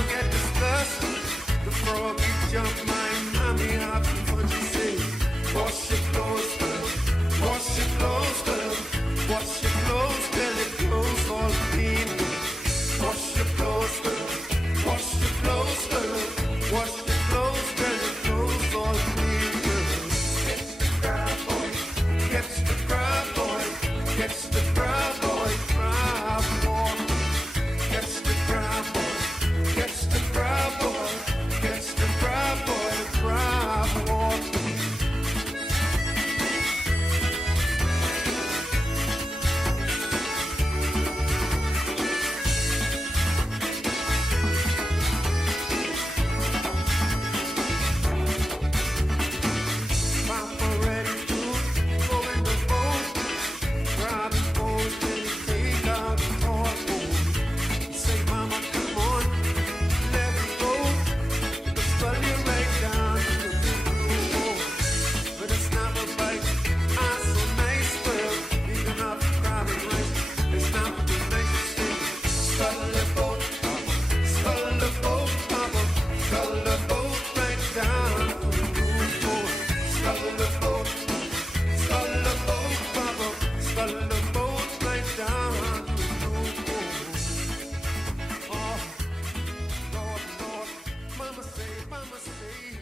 forget disgust. The frog you jump, my mommy hop and fun to say. Wash your clothes, girl. Wash your clothes, girl. Wash your clothes till it goes all clean. Wash your clothes, girl. Wash your clothes, girl. Wash your clothes till it goes all clean. Catch the crab, boy. Catch the crab, boy. Catch the crab, boy. Crab walk. Catch the crab, boy. Catch the crab, boy. Catch the crab, boy. Crab walk. Papa ready to go in the boat. Grab his boat and take out the tall. Say, Mama, come on, let's go. Let's pull you right down to the blue hole. But it's not a bite. I'm so nice, well, even up crabbing right. It's not the nicest thing. Scuttle the boat, Papa. Scuttle the boat, Papa. Scuttle the boat right down to the blue hole. Scuttle the boat, scuttle the boat, Papa. Scuttle the boat right down to the blue hole. Oh, Lord, Lord, Mama say, Mama say.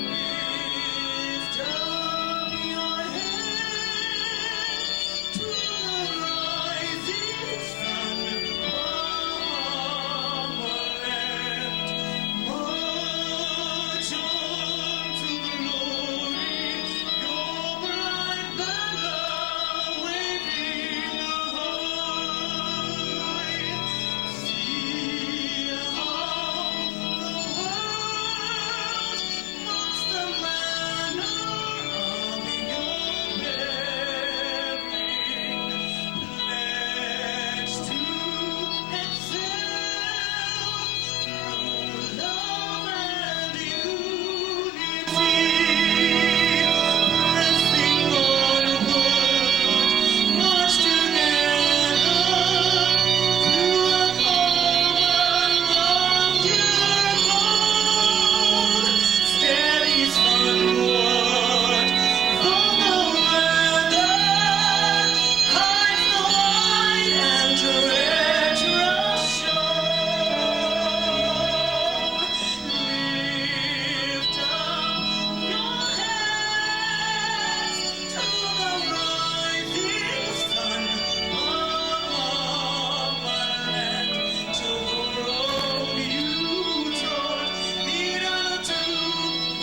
Lift up your head to the rising sun. Mama left march on to glory. Your bright banner waving high. See how the world marks the manner of your bearing. Pledge to excel through love and unity. Blessing onward, march together through a common love, dear Lord. Steady onward, though the weather hides the wide and treacherous shore. Lift up your heads to the rising sun. Mama land to the road you trod. Lead unto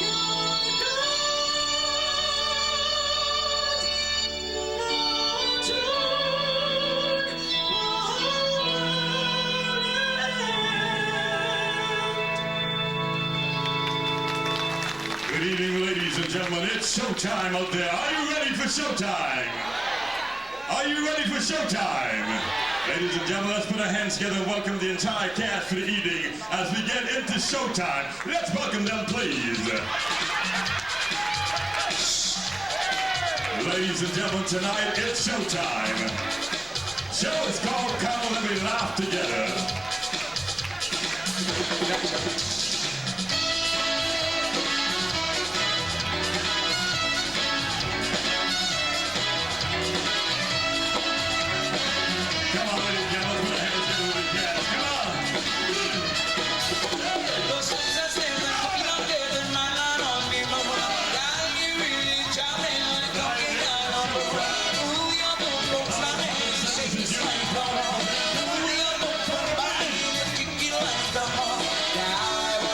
your Good evening, ladies and gentlemen. It's showtime out there. Are you ready for showtime? Are you ready for showtime? Ladies and gentlemen, let's put our hands together and welcome the entire cast for the evening as we get into showtime. Let's welcome them, please. Ladies and gentlemen, tonight it's showtime. Show is called Come Let Me Laugh Together. Come on, ladies and gentlemen, put our hands together with the cast. Come on. The sunset stands and looking up there, the nightlight on me, mama. Gotta get really chopping when it comes down on the road. Ooh, your boom boom slamming, shake it like the hall. Ooh, your boom boom banging, kick it like the hall. Yeah,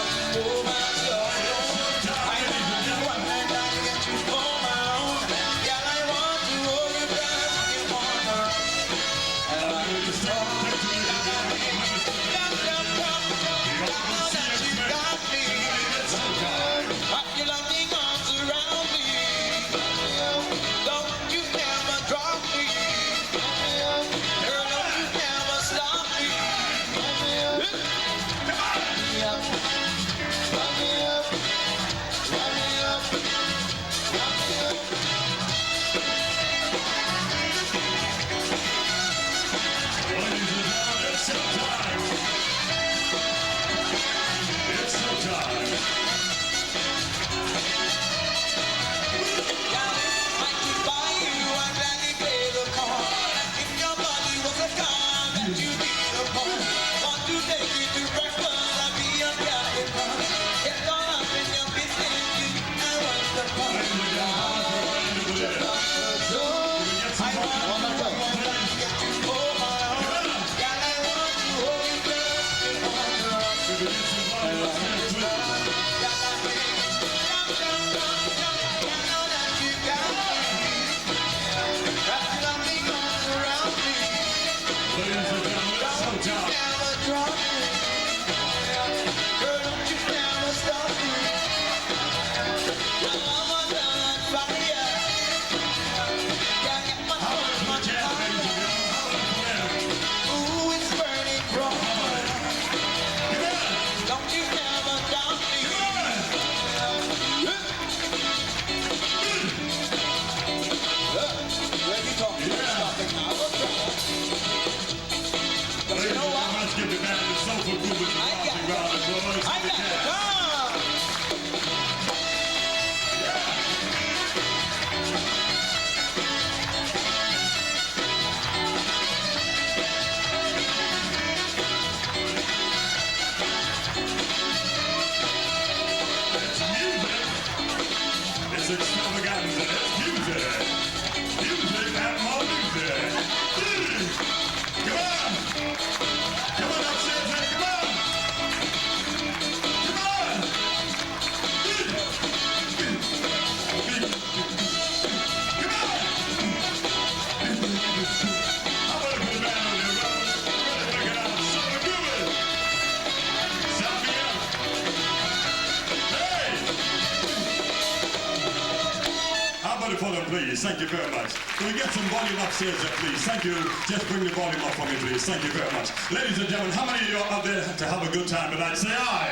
for them, please. Thank you very much. Can we get some volume upstairs there, please? Thank you. Just bring the volume up for me, please. Thank you very much. Ladies and gentlemen, how many of you are out there to have a good time tonight? Say aye.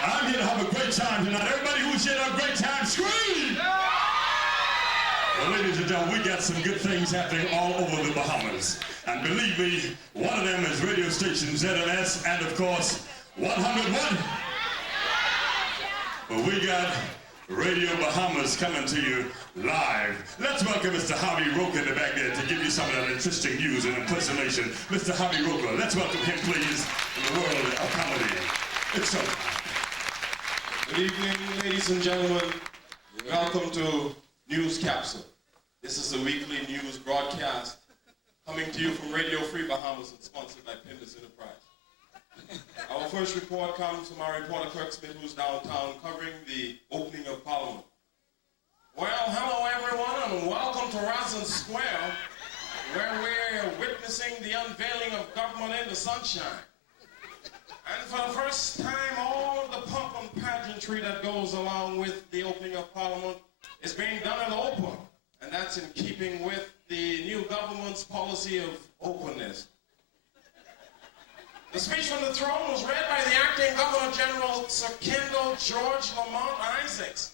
I'm here to have a great time tonight. Everybody who's here to have a great time, scream! Well, ladies and gentlemen, we got some good things happening all over the Bahamas. And believe me, one of them is radio station ZNS and, of course, 101. Well, we got Radio Bahamas coming to you live. Let's welcome Mr. Javi Roca in the back there to give you some of that interesting news and impersonation. Mr. Javi Roca, let's welcome him, please, in the world of comedy. It's so. Good evening, ladies and gentlemen. Welcome to News Capsule. This is a weekly news broadcast coming to you from Radio Free Bahamas and sponsored by Pindus Enterprise. Our first report comes from our reporter Kirk Smith, who's downtown covering the opening of Parliament. Well, hello everyone, and welcome to Roslyn Square, where we're witnessing the unveiling of government in the sunshine. And for the first time, all of the pomp and pageantry that goes along with the opening of Parliament is being done in the open. And that's in keeping with the new government's policy of openness. The speech from the throne was read by the acting Governor General Sir Kendall George Lamont Isaacs.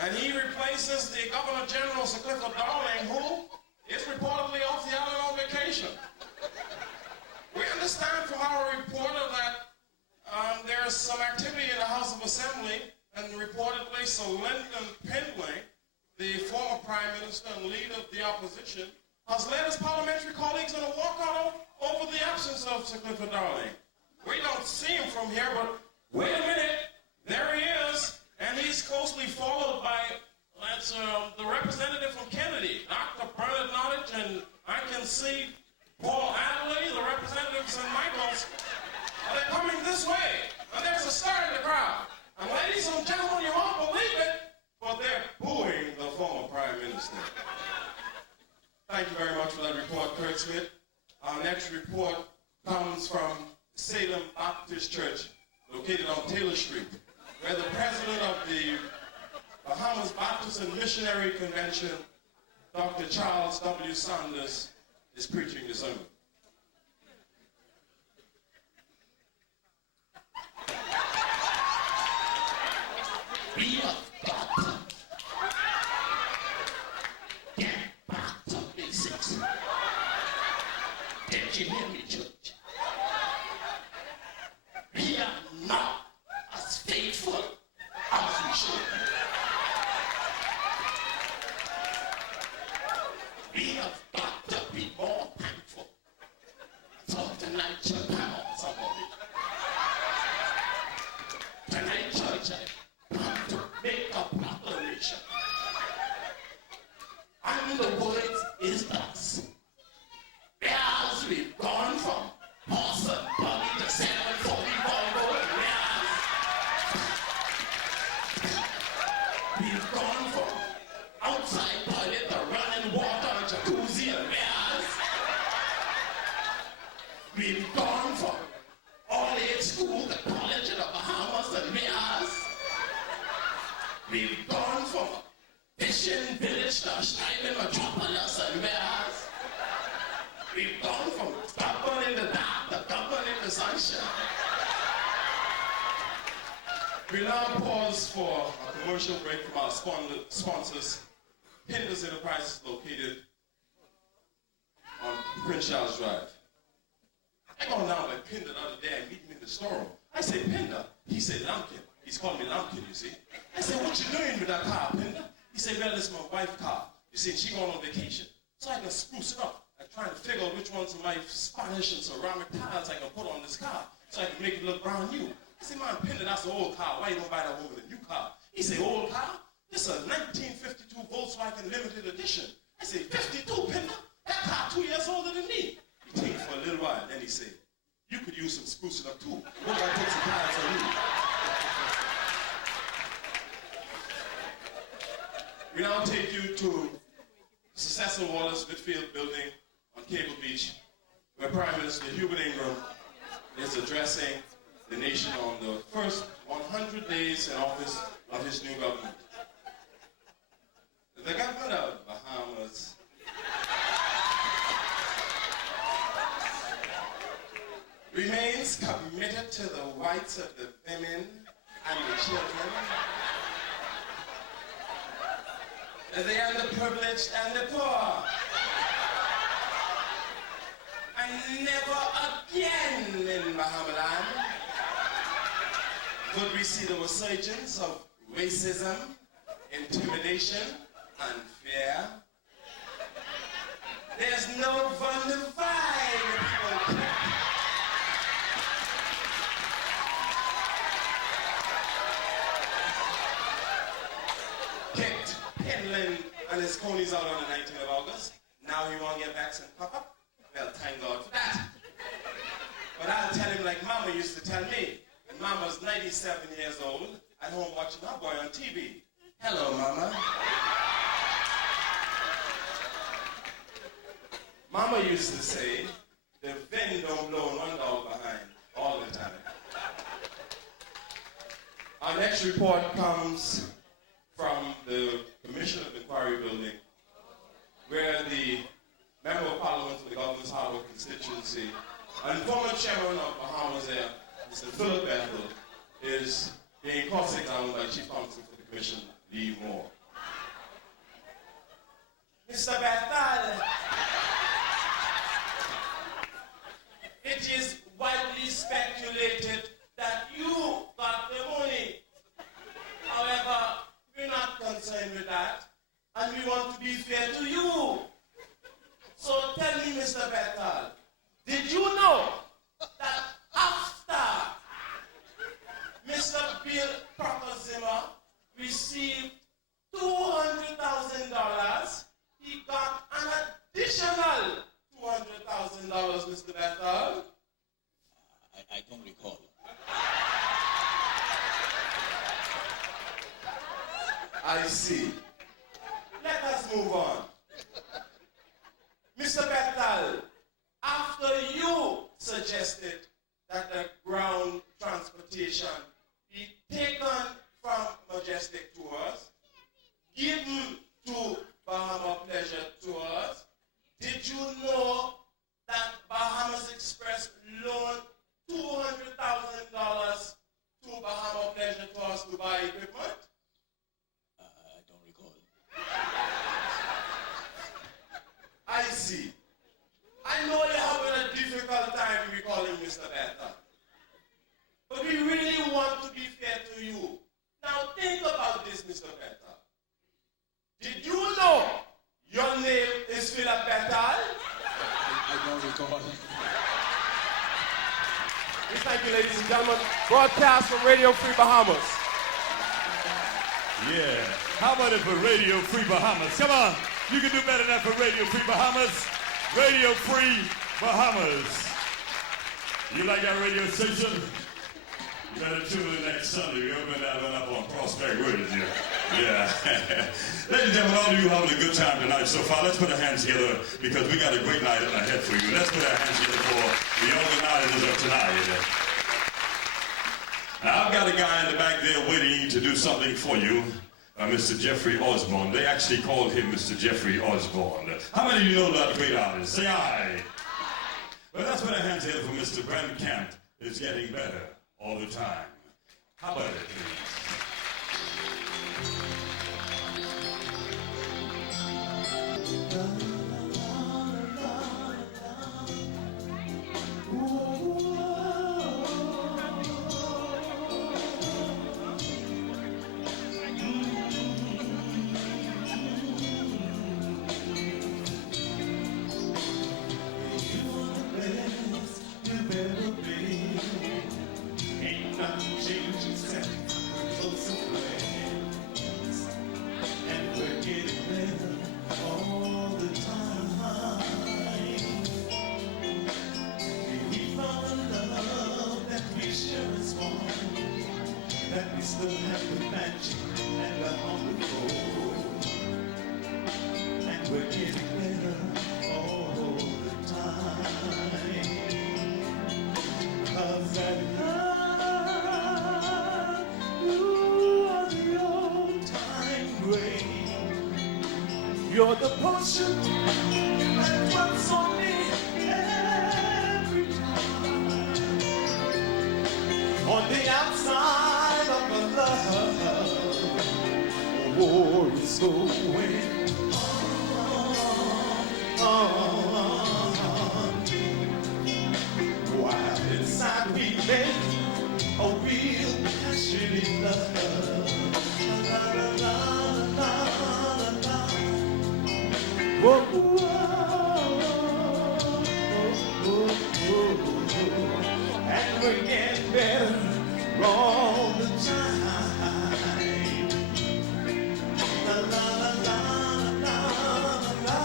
And he replaces the Governor General Sir Clifford Darling, who is reportedly off the island on vacation. We understand from our reporter that there is some activity in the House of Assembly, and reportedly Sir Lyndon Pindley, the former Prime Minister and leader of the opposition, has led his parliamentary colleagues in a walkout over the absence of Sir Clifford Darling. We don't see him from here, but wait a minute, there he is, and he's closely followed by the representative from Kennedy, Dr. Bernard Nottage, and I can see Paul Adley, the representative from St. Michael's. They're coming this way, and there's a stir in the crowd. And ladies and gentlemen, you won't believe it, but they're booing the former Prime Minister. Thank you very much for that report, Kurt Smith. Our next report comes from Salem Baptist Church, located on Taylor Street, where the president of the Bahamas Baptist and Missionary Convention, Dr. Charles W. Saunders, is preaching the sermon. We have got to get back to basics. Did you hear me, Church? We are not as faithful as we should. We have got to be more thankful. So tonight, Church, come on, somebody. Tonight, Church, make a proclamation. And the words is thus. As we've gone from horse and buggy to 740 Volvo, we've gone from outside toilet to running water and jacuzzi and we've gone from all-age school to college in the Bahamas and Mayors. We've gone from a fishing village to a striving metropolis and Mayors. We've gone from government in the dark to government in the sunshine. We now pause for a commercial break from our sponsors. Pindus Enterprise is located on Prince Charles Drive. I go down like Pinder the other day and meet him in the storeroom. I say, Pinder. He said, Lumpkin. He's calling me Lumpkin, you see. I said, what you doing with that car, Pinder? He said, well, it's my wife's car. You see, she going on vacation. So I can spruce it up. I'm trying to figure out which ones of my Spanish and ceramic tiles I can put on this car so I can make it look brand new. I said, man, Pinder, that's an old car. Why you don't buy that one with a new car? He said, old car? This is a 1952 Volkswagen limited edition. I said, 52, Pinder? That car 2 years older than me. He think for a little while, then he said, you could use some sprucing up too. What if I put some tires on you? We now take you to Cecil Wallace Whitfield Building on Cable Beach, where Prime Minister Hubert Ingram is addressing the nation on the first 100 days in office of his new government. The government the underprivileged and the poor. And never again in Bahamaland would we see the resurgence of racism, intimidation, and fear. There's no fun to find. Kicked Penland and his conies out on the 19th of August. Now he won't get back and pop up. Well, thank God for that. But I'll tell him like Mama used to tell me. And Mama's 97 years old, at home watching her boy on TV. Hello, Mama. Mama used to say, the wind don't blow one dog behind all the time. Our next report comes from the Commission of Inquiry Building, where the Member of Parliament for the Governor's Harbour constituency and former chairman of Bahamas Air, Mr. Philip Bethel, is being cross-examined by Chief Counsel for the Commission, Lee Moore. Mr. Bethel, it is widely speculated that you got the money. However, we're not concerned with that, and we want to be fair to you. So tell me, Mr. Bethel, did you know that after Mr. Bill Proctor-Zimmer received $200,000, he got an additional $200,000, Mr. Bethel? I don't recall. I see. Let us move on. Mr. Bethel, after you suggested that the ground transportation be taken from Majestic Tours, given to Bahama Pleasure Tours, did you know that Bahamas Express loaned $200,000 to Bahama Pleasure Tours to buy equipment? I don't recall. I see. I know you're having a difficult time recalling Mr. Bethel. But we really want to be fair to you. Now think about this, Mr. Bethel. Did you know your name is Philip Bethel? I don't recall. We thank you, ladies and gentlemen. Broadcast from Radio Free Bahamas. Yeah. How about it for Radio Free Bahamas? Come on. You can do better than that for Radio Free Bahamas. Radio Free Bahamas. You like our radio station? You better tune in next Sunday. We're going to have it up on Prospect Ridge. Yeah. Ladies and gentlemen, all of you having a good time tonight so far. Let's put our hands together because we got a great night ahead for you. Let's put our hands together for the organizers of tonight. Now, I've got a guy in the back there waiting to do something for you. Mr. Jeffrey Osborne. They actually called him Mr. Jeffrey Osborne. How many of you know that great artist? Say aye. Well, that's what I hand together for Mr. Brent Kemp. It's getting better all the time. How about it, You're the potion that works on me every time. On the outside of my love, war is going on. While inside we make a real passionate love. La, la, la, la, la, la. Whoa, whoa, whoa, whoa, whoa. And we're getting better all the time. La, la, la, la, la, la, la.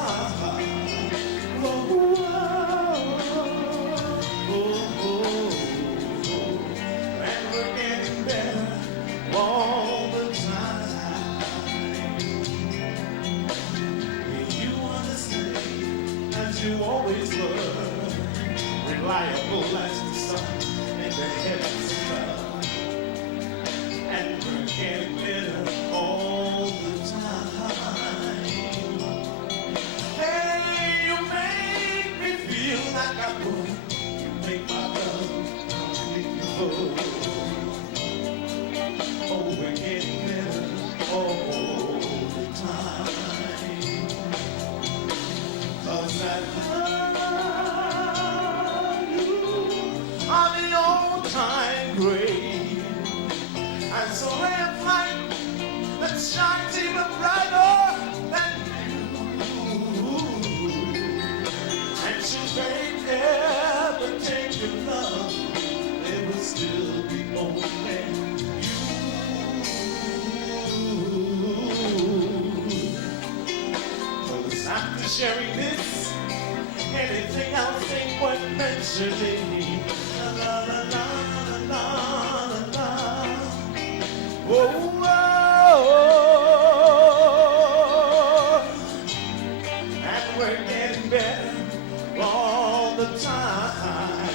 Whoa, whoa, whoa. And we're getting better all the time. And you understand, as you always were, reliable as the sun in the heavens above. And we're getting better all the time. Hey, you make me feel like I would. You make my love completely full. Oh, we're getting better all the time. 'Cause I love you on the old time grave. And so last night that shines even brighter than you. And should fate ever take your love, there will still be only you. 'Cause after sharing this, anything else ain't worth mentioning. La la la la la la la. Whoa, whoa. And we're getting better all the time.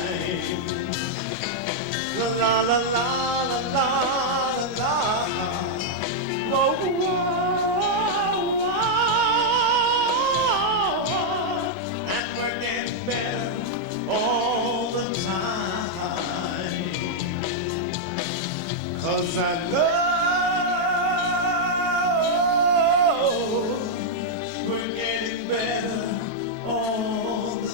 La la la la la la la. Whoa, whoa. And we're getting better all the time. 'Cause I love, we're getting better all the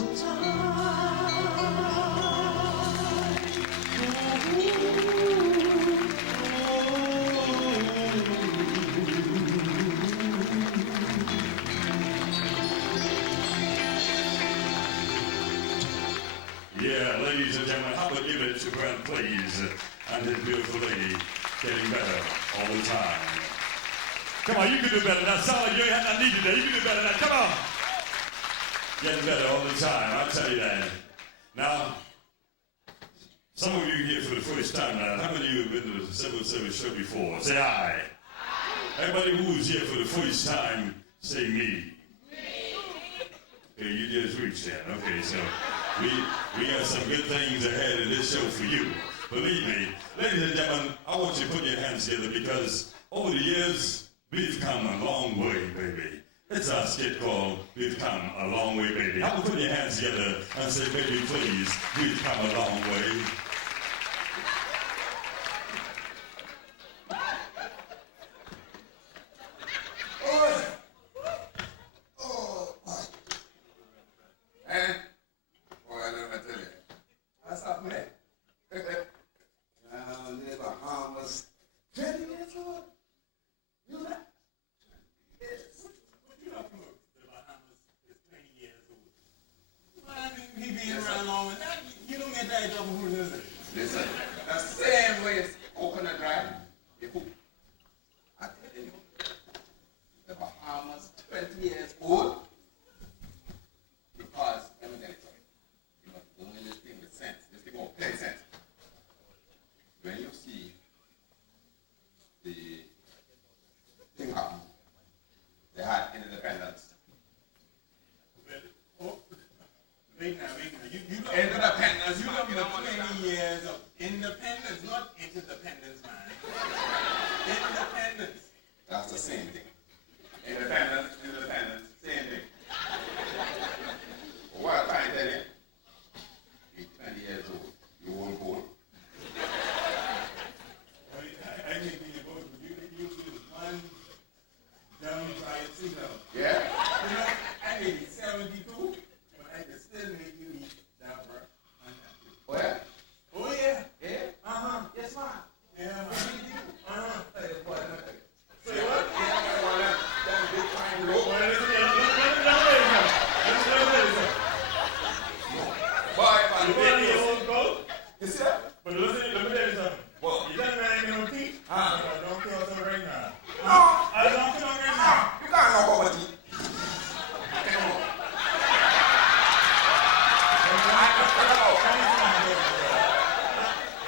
Yeah, ladies and gentlemen, how about give it to Grant, please, and his beautiful lady, getting better all the time. Come on, you can do better. That sound like you ain't had nothing need today. You can do better than that. Come on. Getting better all the time, I'll tell you that. Now, some of you here for the first time now. How many of you have been to the civil service show before? Say aye. Everybody who's here for the first time, say me. Okay, you just reached that. Okay, so we got some good things ahead in this show for you. Believe me. Ladies and gentlemen, I want you to put your hands together because over the years, we've come a long way, baby. It's our skit called We've Come a Long Way, Baby. How about put your hands together and say, baby, please, we've come a long way. What's up, man? Down in the Bahamas, 20 years old. You know? Yes. You know, from the Bahamas is 20 years old. Well, I mean, he been around long enough. You don't get that job who does it. Listen, the same way as coconut drive, you cook. I tell you, the Bahamas, 20 years old. Because, let me tell you something. You must do this thing with sense. This thing won't play sense. When you see the thing happen, they had independence. Oh, wait now. You Independence, you man. look You at don't understand. 20 years of independence, not interdependence, man. Independence. That's the same thing. Independence, same thing. What can I tell you? You're 20 years old. You won't vote. I can be your vote, but you do one Don't kill us right now. No. I don't kill us right now. You can't knock over the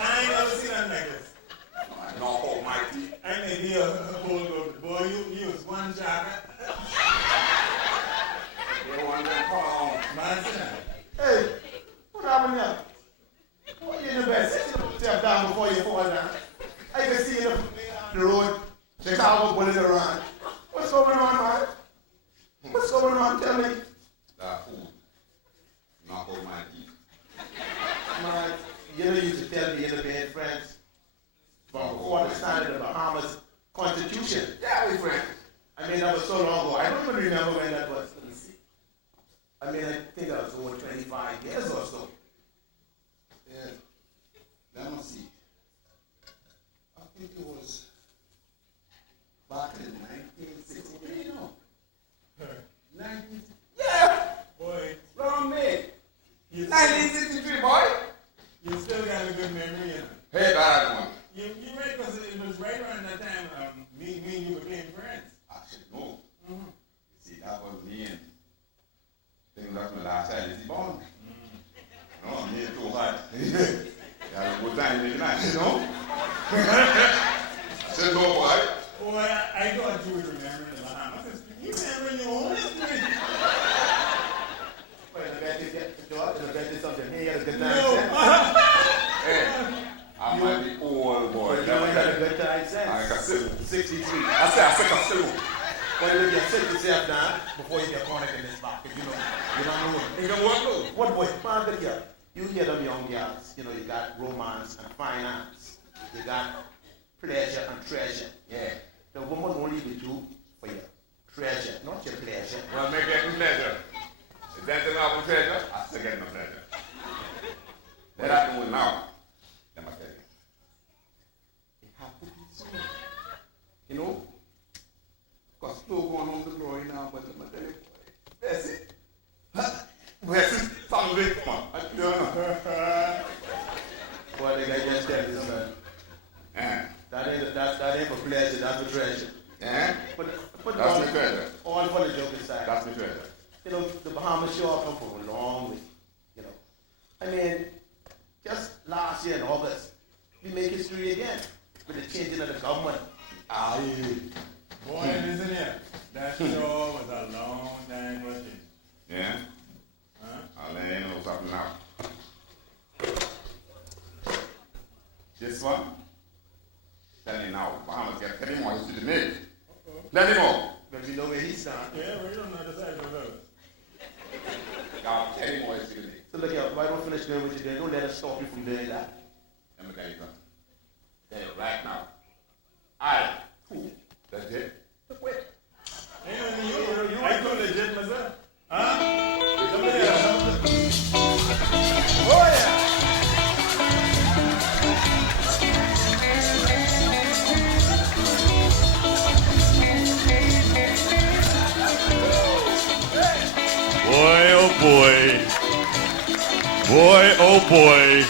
I ain't never seen nothing like this. knock over my teeth. I may be a bulldog. Boy, you was one shot. They want them call on. Man, sit down. Hey, what happened here? Why you in the bed? Sit yourself down before you fall down. I can see you in the road, Chicago bullet around. What's going on, man? What's going on? Tell me. That food. Knock over my teeth. Man, you know you used to tell me you're the bad friends from before the sign of the Bahamas Constitution. Yeah, we friends. I mean, that was so long ago. I don't even remember when that was. Let me see. I mean, I think that was over 25 years or so. Yeah. Let me see. I think it was back in 1963, you know. 19, yeah, Boy, wrong me. you 1963, boy. still got a good memory, you know. Hey, bad one. You right, because it was right around that time me and you became friends. I should know. See, that was me and I think that's my last time you see born. No, me too hard. That was a good time, you know. I said, no, boy. Boy, I thought you would remember the Bahamas. You remember your own history. Well, the bed is something. He had a good time. No. Hey, I might be old, boy. But you only had a good time I since. can sit. 63. I said, I said, I said. But you can sit yourself down before you get caught in this pocket. You don't know. You know what, though? What boy? Man, look here. You hear them young girls. You know, you got romance and finance. You got pleasure and treasure. Yeah. The woman won't leave with you for your treasure, not your pleasure. Well, make that pleasure. Is that the novel treasure? I still get no pleasure. That I do now. Let me tell you. It has to be so. You know? Because still going home to glory now, but let me tell you. That's it. That's it. Some big one. I don't know. Boy, they got just tell this, man. Yeah. That ain't for pleasure, that's for treasure. Yeah. But That's the treasure. all for the joke aside. That's the treasure. You know, the Bahamas sure come from a long way. You know, I mean, just last year in August, we make history again with the changing of the government. Boy, listen here. That sure was a long time watching. Yeah. Huh? I'll let you know something now. This one? Tell me now. Bahamas get 30 more history to make. Let him know. But we know where he's standing. Yeah, we don't know the side of those. Y'all 30 more history to make. So look here, why don't finish doing what you're doing? Don't let us stop you from doing that. Let me tell you something. Tell you right now. I, who? That's it. Wait. I could legit myself. Huh? Somebody else. Oh yeah! Boy, oh boy. Boy, oh boy.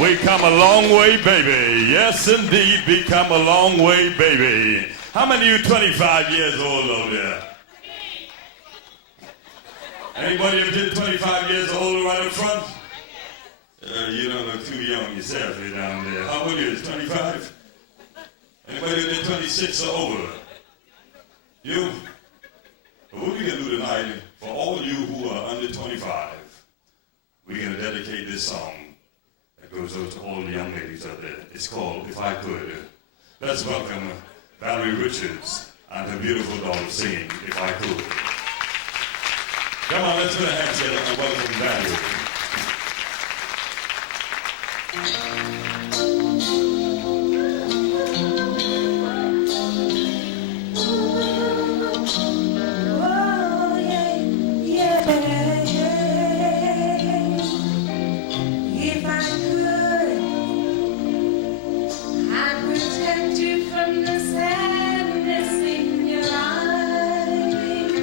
We come a long way, baby. Yes, indeed, we come a long way, baby. How many of you 25 years old over there? Anybody up to 25 years old right up front? You don't look too young yourself, you down there. How old are you? 25? Anybody up to 26 or over? You? What we gonna do tonight, for all you who are under 25, we're gonna dedicate this song that goes out to all the young ladies out there. It's called If I Could. Let's welcome Valerie Richards and her beautiful daughter singing If I Could. Come on, let's put a hand together and welcome Valerie. If I could, I'd protect you from the sadness in your eyes.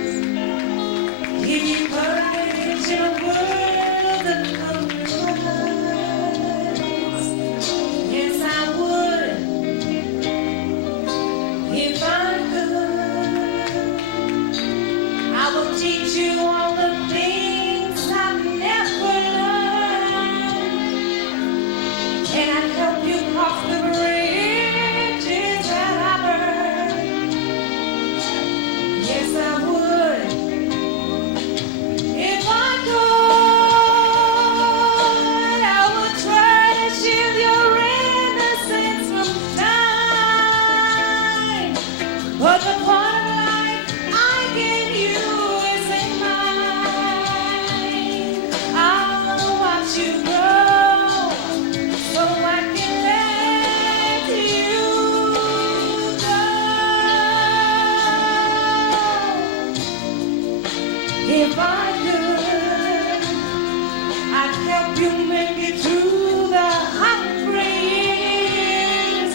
Give you courage in a world of compromise. If I could, I will teach you all the things I've never learned, and I'd help you cross the bridges that I burned. Yes, I would. If I could, I would try to shield your innocence from time. But the part of life I gave you isn't mine. I'll watch you grow so I can let you go. If I could, I'd help you make it through the hungry years.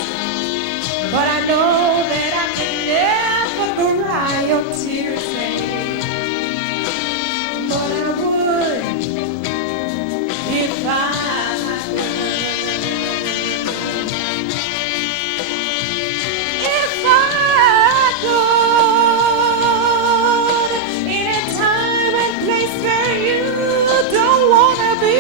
But I know that I can never cry your tears away. But I would if I could. If I could, in a time and place where you don't wanna be,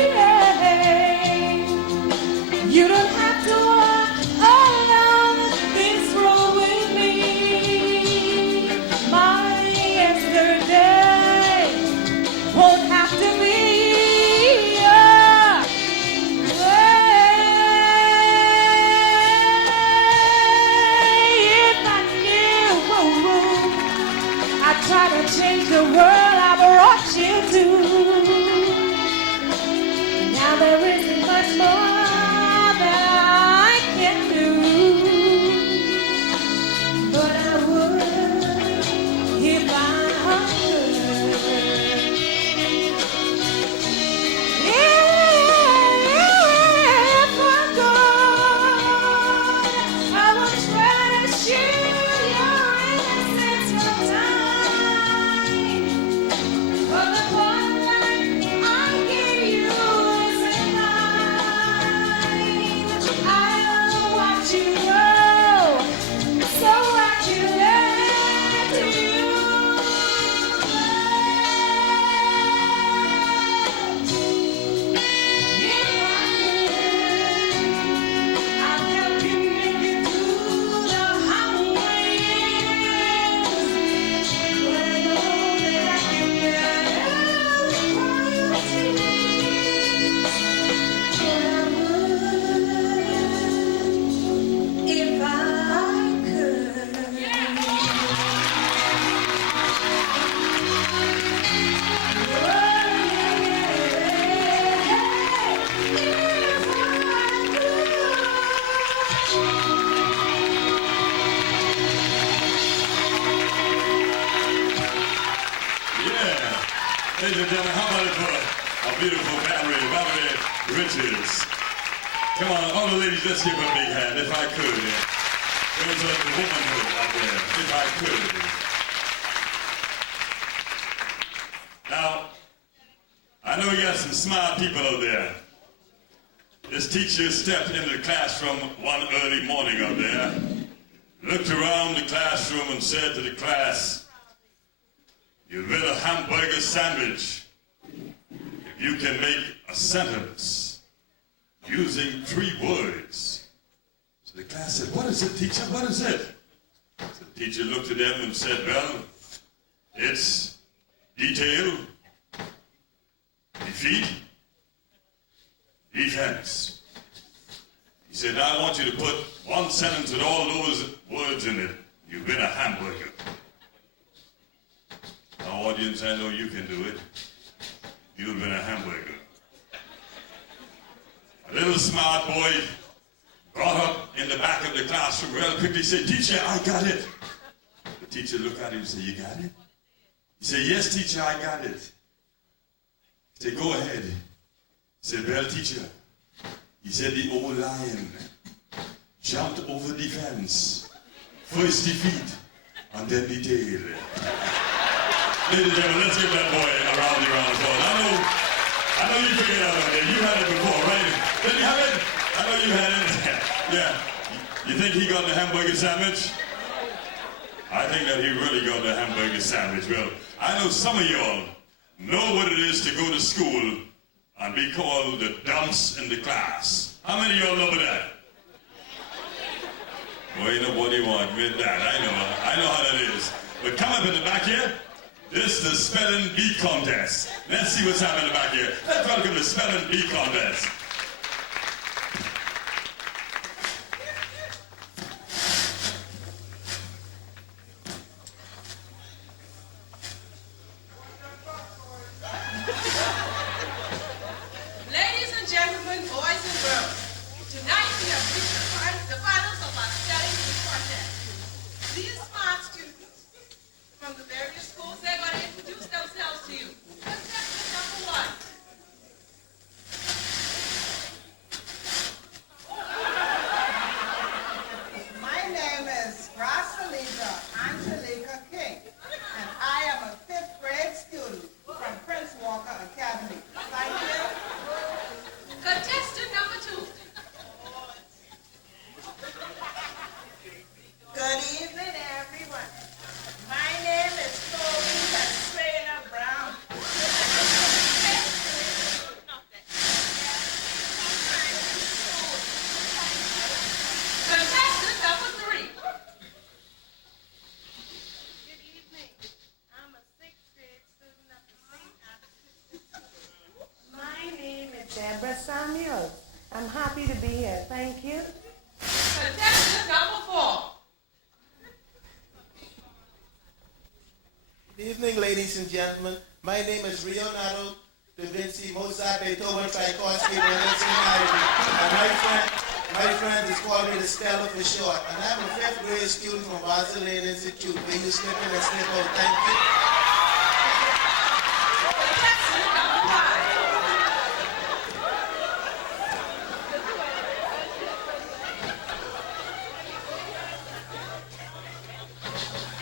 you don't have to walk along this road with me. My yesterday won't have to be if I knew I'd try to change the world I brought you to. Now there isn't much more that I can do, but I would if I could. If I could, I would try to shield your innocence from time. But the one life I gave you isn't mine. I'll watch you grow so I can let you go. If I could, I'd help you make it through the highway years. But I know that I can never cry your tears. But I would if I could. Yeah. Ladies and gentlemen, how about it for a beautiful Valerie Richards? Come on, all the ladies, let's give her a big hand, if I could. Give it to the womanhood out there, if I could. Now, I know you got some smart people out there. This teacher stepped into the classroom one early morning out there, looked around the classroom and said to the class, "You build a hamburger sandwich if you can make a sentence using 3 words." So the class said, "What is it, teacher? What is it?" So the teacher looked at them and said, "Well, it's detail, defeat, defense." He said, "Now I want you to put one sentence with all those words in it. You win a hamburger." Now, audience, I know you can do it. You'll win a hamburger. A little smart boy got up in the back of the classroom real quickly, said, "Teacher, I got it." The teacher looked at him and said, "You got it?" He said, "Yes, teacher, I got it." He said, "Go ahead." He said, "Well, teacher," he said, "the old lion jumped over the fence. First defeat, and then the tail." Ladies and gentlemen, let's give that boy a round of applause. I know you figured it out already. You had it before, right? Did you have it? I know you had it. Yeah. You think he got the hamburger sandwich? I think that he really got the hamburger sandwich. Well, I know some of y'all know what it is to go to school and be called the dunce in the class. How many of y'all know that? Well, ain't nobody want to admit that. I know how that is. But come up in the back here. This is the spelling bee contest. Let's see what's happening in the back here. Let's welcome the spelling bee contest. Ladies and gentlemen, boys and girls, tonight we have reached the finals of our spelling bee contest. These smart students from the various schools, they're going to introduce themselves to you. Contestant number one. My name is Rasalita Angelica King, and I am a 5th grade student from Prince Walker Academy. Thank you. Contestant number two. Good evening, everyone. My name is Toby Katrina Brown. Contestant number three. Good evening. I'm a 6th grade student of the St. Augustine. My name is Deborah Samuels. I'm happy to be here. Thank you. Contestant number four. Good evening, ladies and gentlemen. My name is Leonardo da Vinci Mozart Beethoven Tchaikovsky Berlin and my friend just call me the Stella for short. And I'm a 5th grade student from Vaseline Institute. Where you slip in and slip out. Thank you. Contestant number five.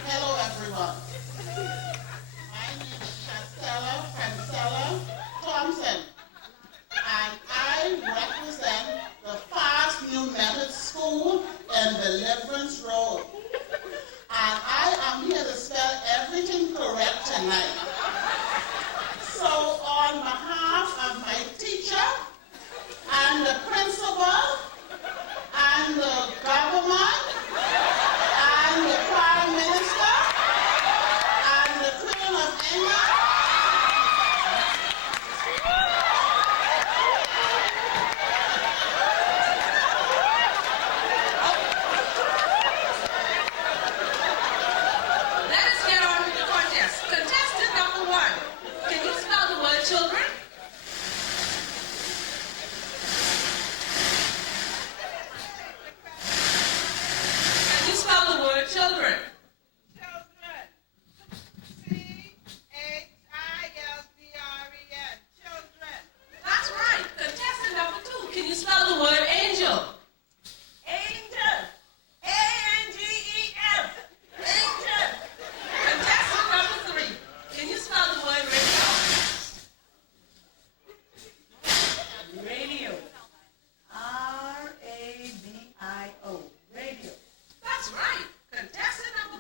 Hello, everyone. My name is Castella Francella Thompson, and I represent the Fast New Method School in Deliverance Road. And I am here to spell everything correct tonight. So, on behalf of my teacher and the principal and the government and the prime minister and the Queen of England, Let us get on with the contest. Contestant number one. Can you spell the word children? Can you spell the word children? children. C-H-I-L-D-R-E-N, children. That's right. Contestant number two. Can you spell the word angel? Angel. A-N-G-E-L. Angel. Contestant number three. Can you spell the word radio? Radio. R-A-D-I-O. Radio. That's right. Contestant number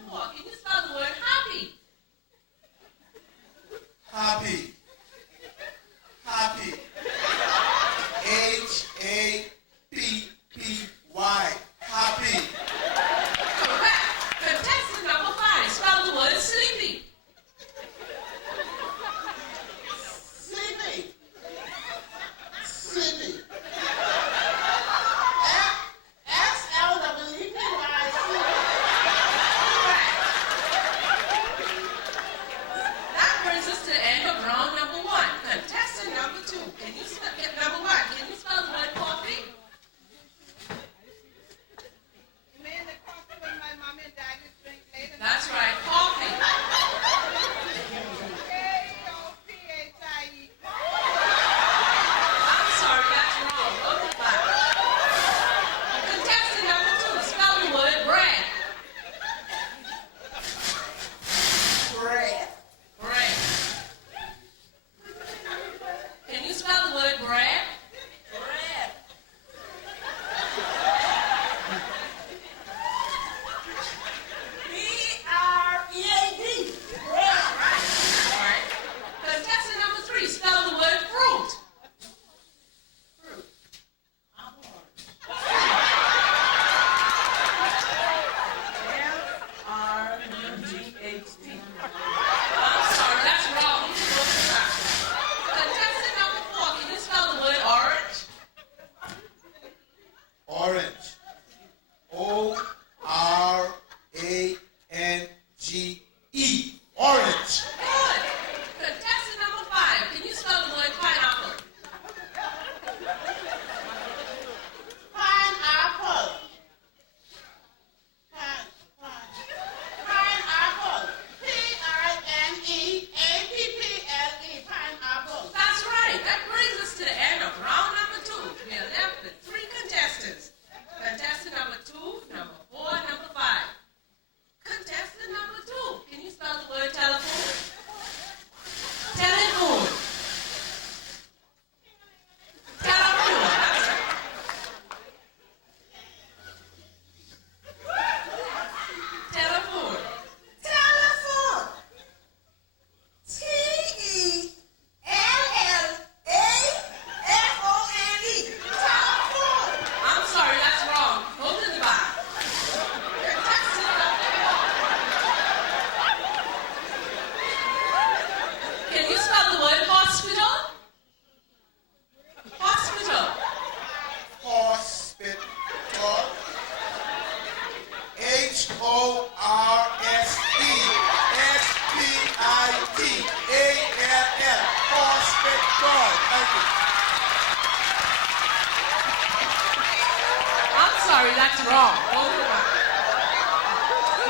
wrong. Don't give up.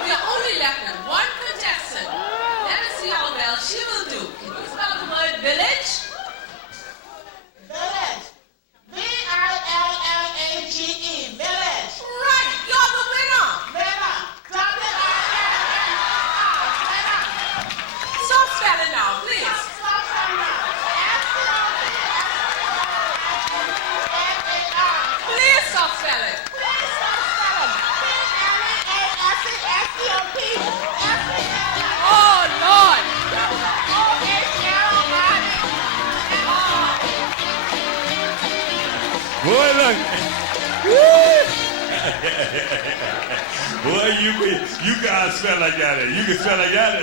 We are only left with one contestant. Let us see how well she will do. Can you spell the word village? Village. V-I-L-L-A-G-E. Village. Right, you're the winner. Winner. Clap it up. Winner. Stop spelling now, please. Stop sign now. S-T-O-P-S-T-O-P-S-T-O-P. Please stop spelling. Please stop spelling. P-L-A-S-E-S-T-O-P-S-T-O-P. Oh, Lord. Boy, look. Boy, you guys spell like that. You can spell like that.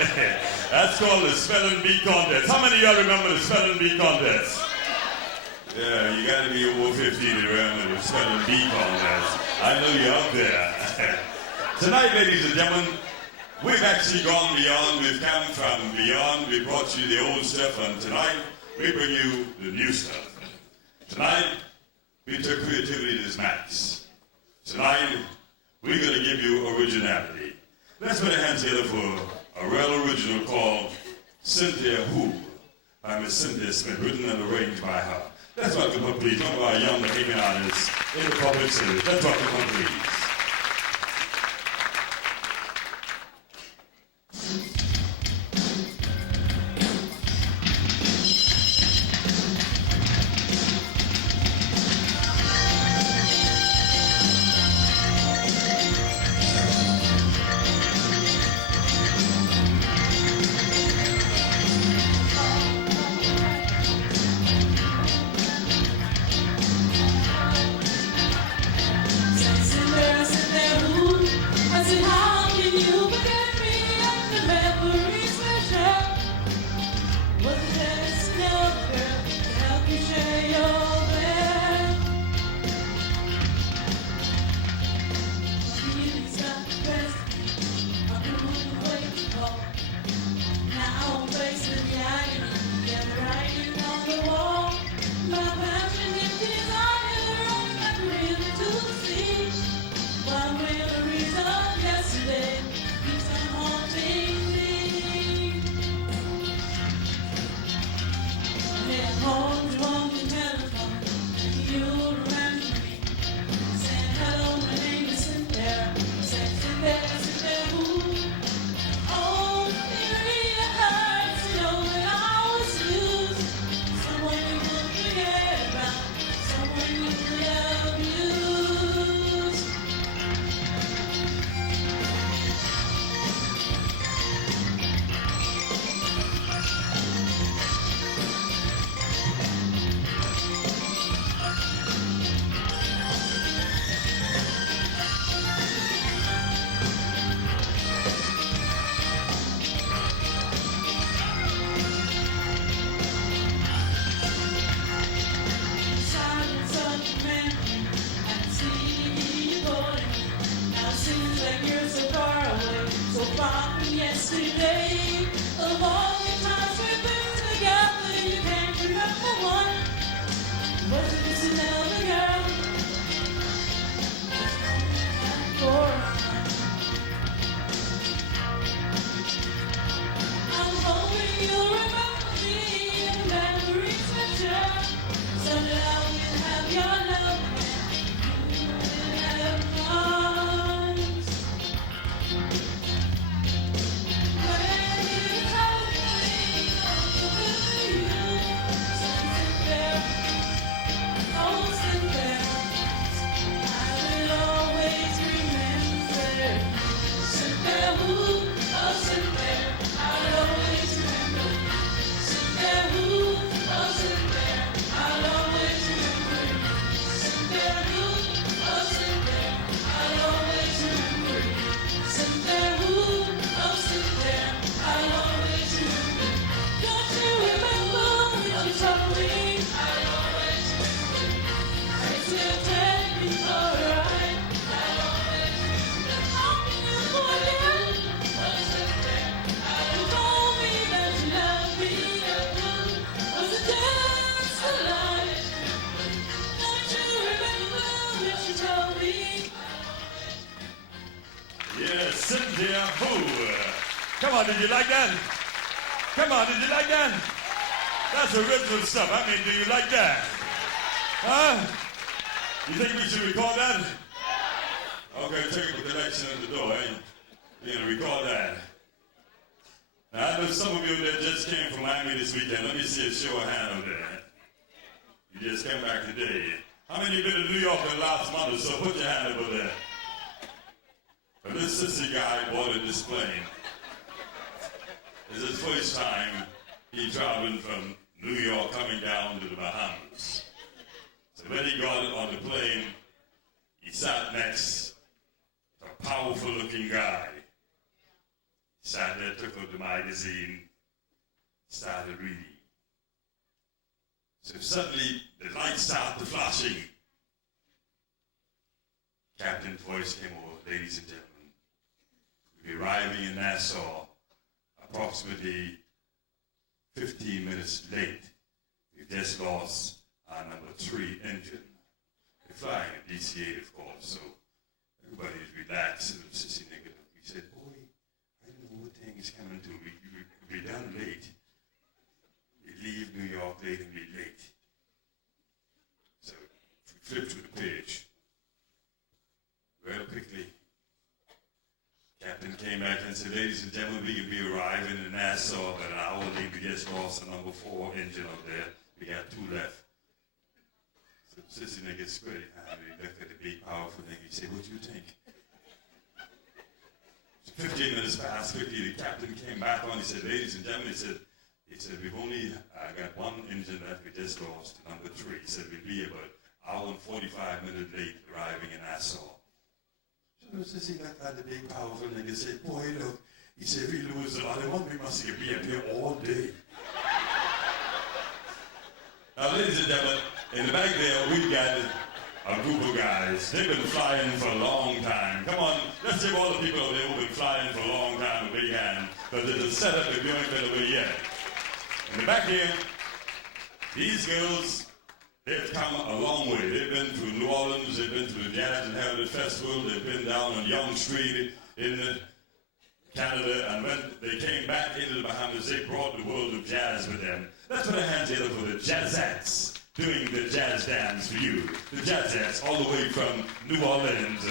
That's called the spelling bee contest. How many of y'all remember the spelling bee contest? Yeah, you got to be over 50 to remember the spelling bee contest. I know you're out there. Tonight, ladies and gentlemen, we've actually gone beyond. We've come from beyond. We brought you the old stuff, and tonight we bring you the new stuff. Tonight, we took creativity to its max. Tonight, we're going to give you originality. Let's put our hands together for a real original called Cynthia Who by Miss Cynthia Smith, written and arranged by her. Let's welcome her, please. One of our young Bahamian artists in the public service. Let's welcome her, please. Oh, Yeah, boo. Come on, did you like that? Come on, did you like that? That's original stuff. I mean, do you like that? Huh? You think we should record that? Okay, take a collection at the door, eh? You're gonna record that. Now, I know some of you that just came from Miami this weekend. Let me see a show of hand over there. You just came back today. How many of you been to New York in the last month or so? Put your hand over there. But this sissy guy boarded this plane. It's his first time he traveling from New York coming down to the Bahamas. So when he got on the plane, he sat next to a powerful looking guy. He sat there, took out the magazine, started reading. So suddenly the lights started flashing. Captain's voice came over, ladies and gentlemen. We'll be arriving in Nassau approximately 15 minutes late. We've just lost our number 3 engine. We're flying a DC-8, of course, so everybody's relaxed. And the sissy nigga, he said, boy, I don't know what thing is coming to. We're done late. We leave New York late and be late. So we flip to the page. Real quickly, Captain came back and said, ladies and gentlemen, we will be arriving in Nassau about an hour late. We just lost the number 4 engine up there. We got 2 left. So sissy nigga spread it out. He looked at the big, powerful nigga. He said, what do you think? So 15 minutes passed quickly. The captain came back on. He said, ladies and gentlemen, he said, we've only got 1 engine left. We just lost number 3. He said, we'll be about an hour and 45 minutes late arriving in Nassau. So sissy looked at the big, powerful nigga and said, boy, look. He said, if we lose the other one, we must be up here all day. Now, ladies and gentlemen, in the back there, we got a group of guys. They've been flying for a long time. Come on, let's give all the people over there who've been flying for a long time a big hand. But there's a setup that we ain't been away yet. In the back here, these girls, they've come a long way. They've been to New Orleans, they've been to the Jazz and Heritage Festival, they've been down on Young Street in Canada, and when they came back into the Bahamas, they brought the world of jazz with them. Let's put our hands together for the Jazzettes doing the jazz dance for you. The Jazzettes all the way from New Orleans.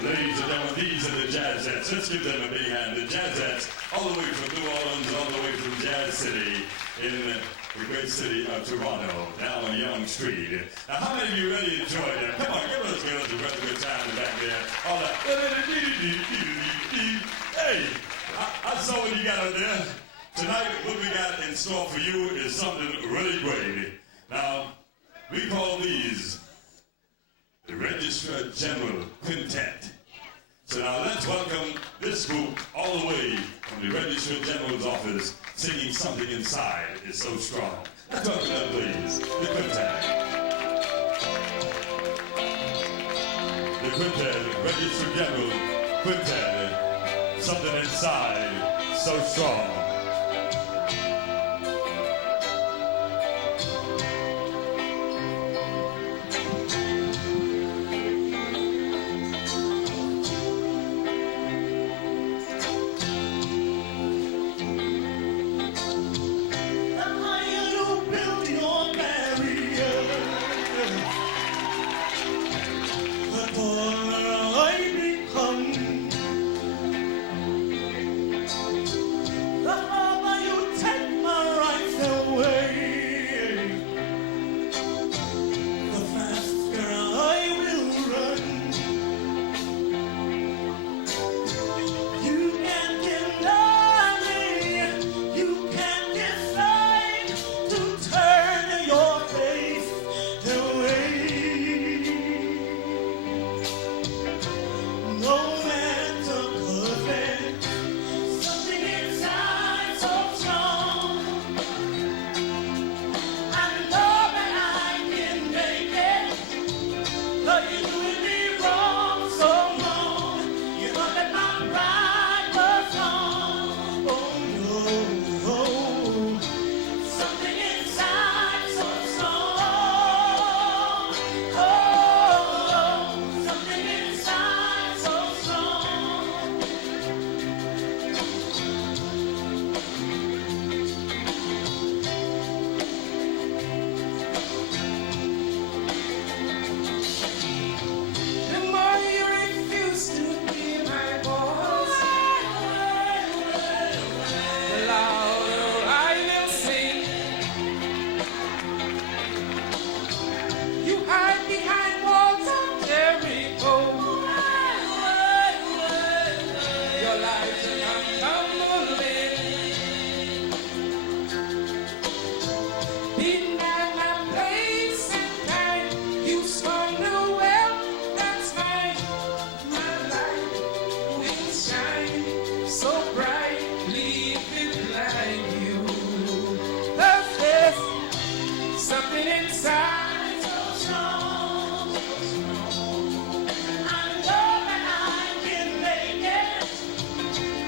Ladies and gentlemen, these are the Jazzettes. Let's give them a big hand. The Jazzettes, all the way from New Orleans, all the way from Jazz City, in the great city of Toronto, down on Yonge Street. Now, how many of you really enjoyed that? Come on, give those girls a real good time back there. All that. Hey, I saw what you got out there. Tonight, what we got in store for you is something really great. Now, we call these the Registrar General Quintet. So now let's welcome this group all the way from the Registrar General's office, singing Something Inside is So Strong. Let's welcome them, please, the Quintet. The Quintet, Registrar General Quintet, Something Inside So Strong.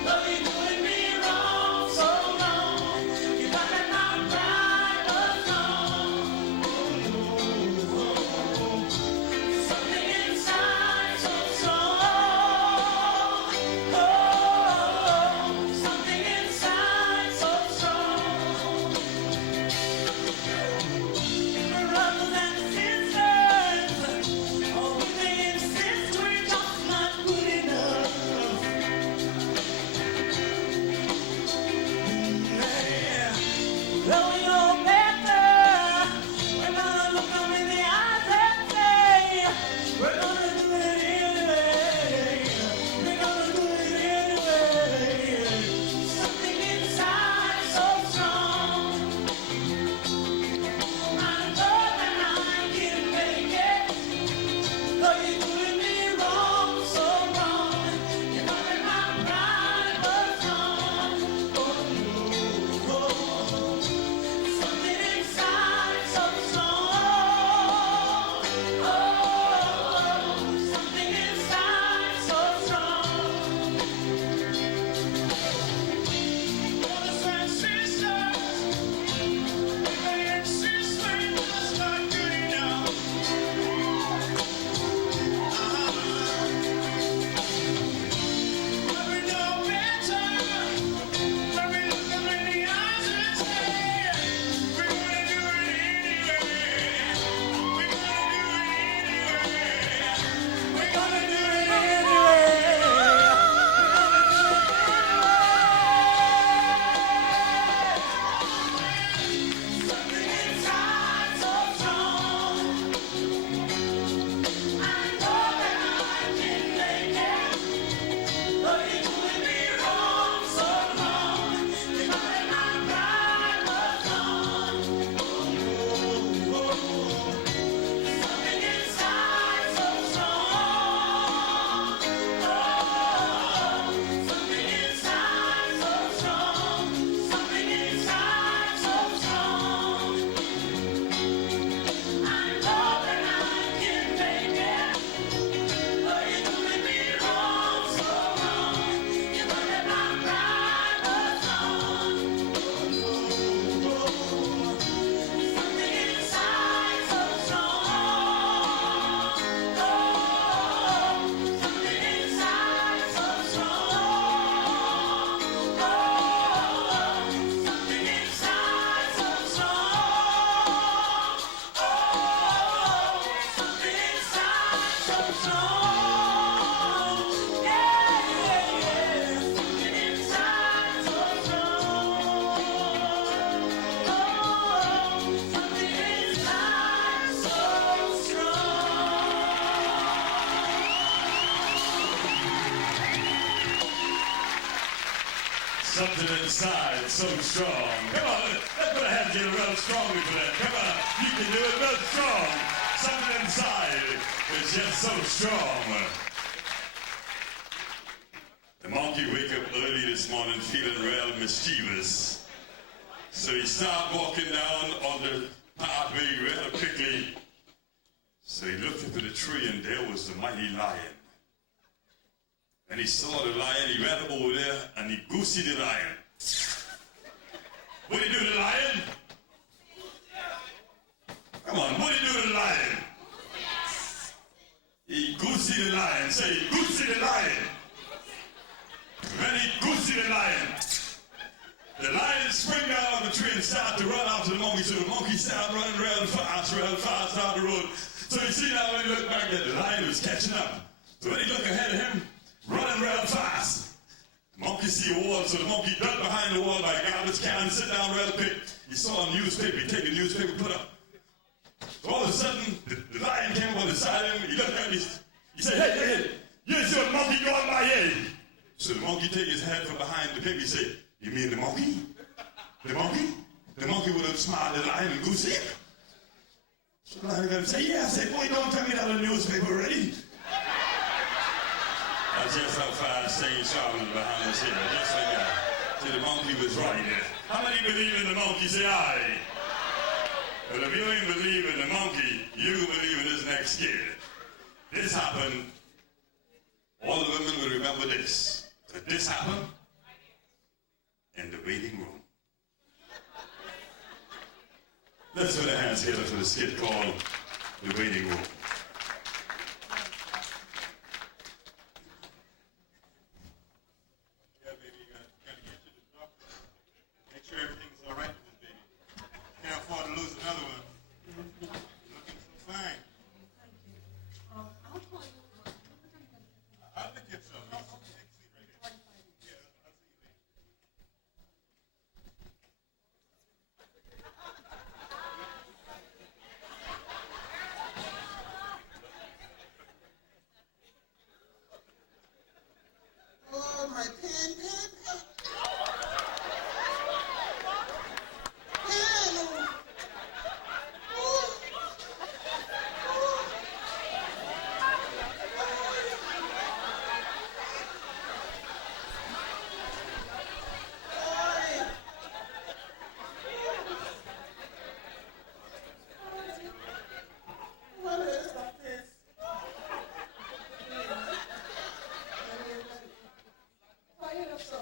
Love you doing Something inside so strong. Come on, let's put a hand together real strongly for that. Come on, you can do it real strong. Something inside is just so strong. The monkey wake up early this morning feeling real mischievous. So he started walking down on the pathway real quickly. So he looked up at the tree and there was the mighty lion. And he saw the lion, he ran over there and he goosey the lion. What did he do to the lion? Come on, what did he do to the lion? He goosey the lion. Say, goosey the lion. When he goosey the lion, the lion sprang down on the tree and started to run after the monkey. So the monkey started running real fast down the road. So you see now when he looked back that the lion was catching up. So when he looked ahead of him, running real fast, the monkey see a wall, so the monkey ducked behind the wall by a garbage can and sit down real quick. He saw a newspaper, he take the newspaper, put up. So all of a sudden, the lion came on the side of him, he looked at me, he said, hey, you see a monkey going by here? So the monkey take his head from behind the paper, he said, you mean the monkey? The monkey? The monkey would have smiled at the lion and goosey him. So the lion gonna say, yeah, I said, boy, don't tell me that in the newspaper already. That's just how fast things travel in the Bahamas here, just like that. So the monkey was right there. How many believe in the monkey? Say aye. Well, if you ain't believe in the monkey, you can believe in this next kid. This happened. All the women will remember this. That this happened in the waiting room. Let's put our hands together for the skit called The Waiting Room. Everything's all right with this baby. Can't afford to lose another one. Looking so fine. I'll pick you up some. Take a seat right there. Yeah, I'll see you later. Oh, my pen. What is this? Why you look so?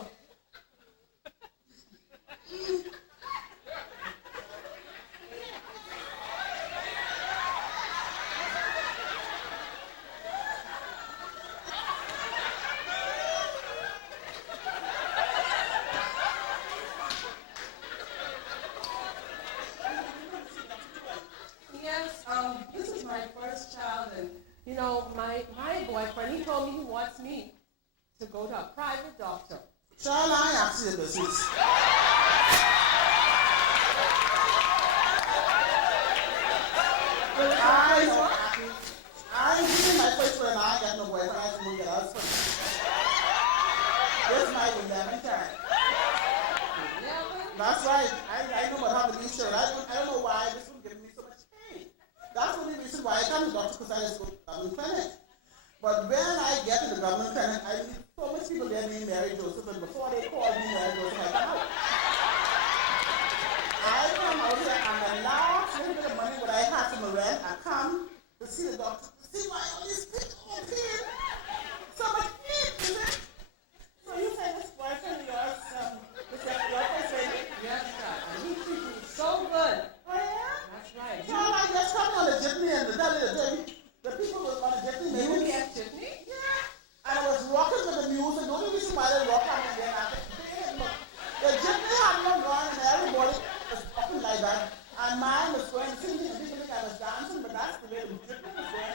Yes, this is my first child, and you know, my boyfriend, he told me he wants me to go to a private doctor. Child, I ask you this. I ain't giving my first friend, I ain't got no boyfriend, I just want to get a husband. This is my 11th time. That's right. I know what happened to these children. I don't know why this one giving me so much pain. That's the only reason why I come to the doctor, because I just go to the government clinic. But when I get to the government clinic, I meet so much people there named Mary Joseph, and before they call me Mary Joseph, I come out. I come out here, and the last little bit of money that I have from the rent, I come to see the doctor, to see why all these people are pain. So much pain, is it? So you say this boyfriend of yours, is that your boyfriend? Yes, sir. And he treats me so good. Oh, yeah? That's right. Well, I just come on the jeepney and the people was on the jeepney. You get Tiffany? Yeah. And I was walking with the music. The only reason why they walk on again, the jeepney had no gun and everybody was walking like that. And mine was going singing and people think I was dancing, but that's the way the jeepney was going.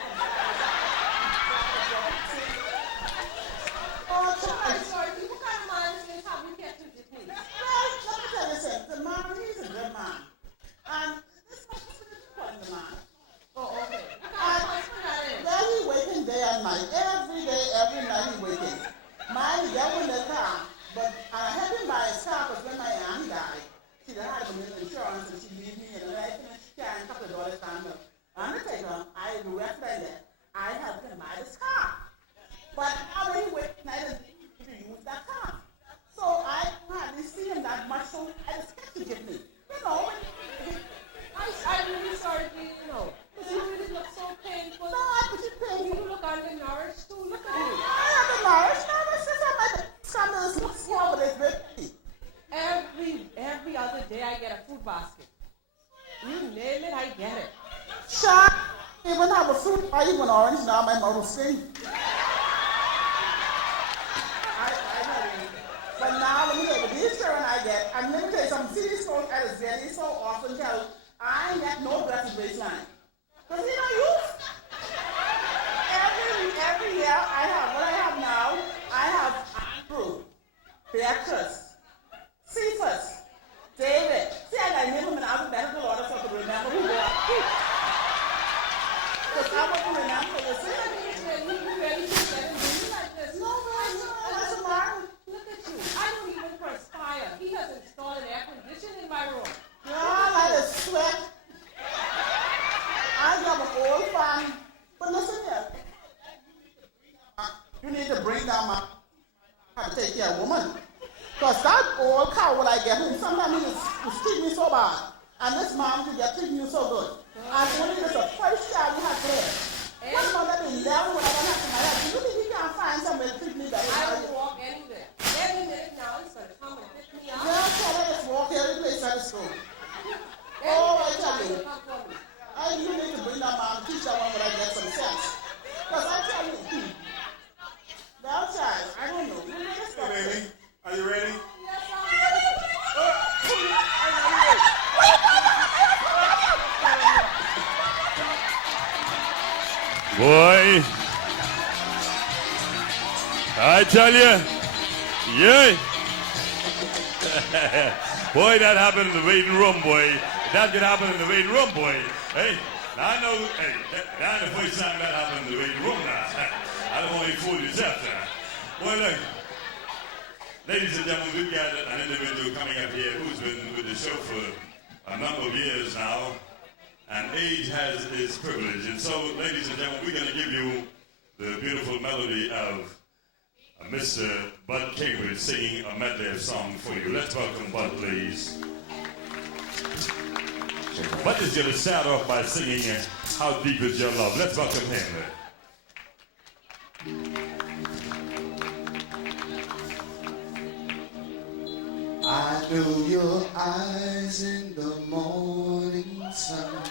didn't have a fruit, I eat one orange, now my mouth will sting. But now, let me tell you, these children I get, and let me tell you something, see these folks at a jelly so often tell, I ain't got no breast baseline. Because you know, you, every year I have, what I have now, I have Andrew, Beatrice, Cephas, David. See, I got to name them in alphabetical order so I could remember who they are. Because I want to remember the same. No, that's a Martin. Look at you. I don't even perspire. He has installed an air conditioner in my room. Yeah, I like to sweat. I got an old fan. But listen here. You need to bring down my have to take care of woman. Because that old cow when I get home, sometimes he just treat me so bad. And this mom could get treating you so good. And only this the first child you have there. One mother been 11 when I don't have to my head. Do you think he can't find somebody to treat me better? I will walk anywhere. Every minute now it's going to come and pick me up. Yeah, tell her just walk every place at the school. Oh, I tell you. You need to bring that mom, teach that one when I get some sense. Because I tell you, that child, I don't know. Hey, baby, are you ready? Yes, I'm ready. Boy, I tell you, yeah. Boy, that happened in the waiting room, boy. That could happen in the waiting room, boy. Hey, now I know, hey, that's the first time that happened in the waiting room now. I don't want to fool yourself now. Boy, look, ladies and gentlemen, we've got an individual coming up here who's been with the show for a number of years now. And age has its privilege. And so, ladies and gentlemen, we're going to give you the beautiful melody of Mr. Bud Cambridge singing a medley of songs for you. Let's welcome Bud, please. Bud is going to start off by singing How Deep Is Your Love. Let's welcome him. I know your eyes in the morning sun.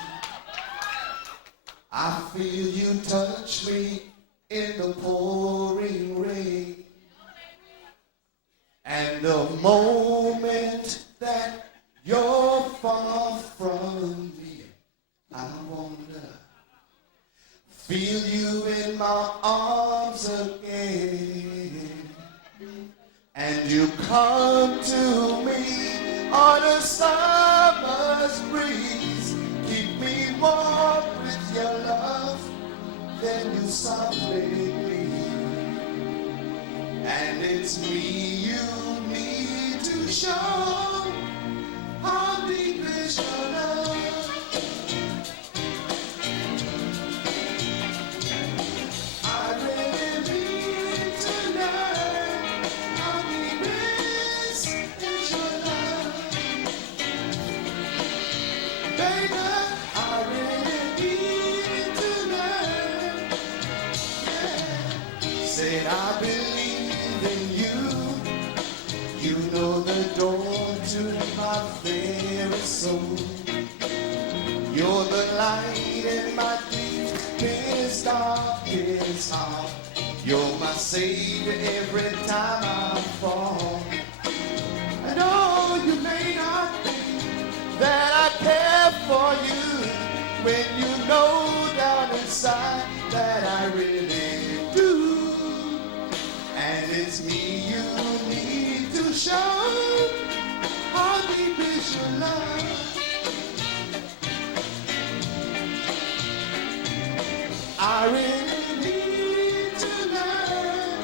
I feel you touch me in the pouring rain. And the moment that you're far from me, I wonder, feel you in my arms again. And you come to me on a summer's breeze, keep me warm with your love, then you softly leave. And it's me you need to show, how deep is your love. I really need to know, how deep is your love. Baby, I really need to know. Yeah. Said I believe in you. You know the door to my very soul. You're the light in my deepest, darkest heart. You're my savior every time I fall. I know you may not think that I care for you, when you know down inside that I really do. And it's me you need to show, how deep is your love. I really need to know,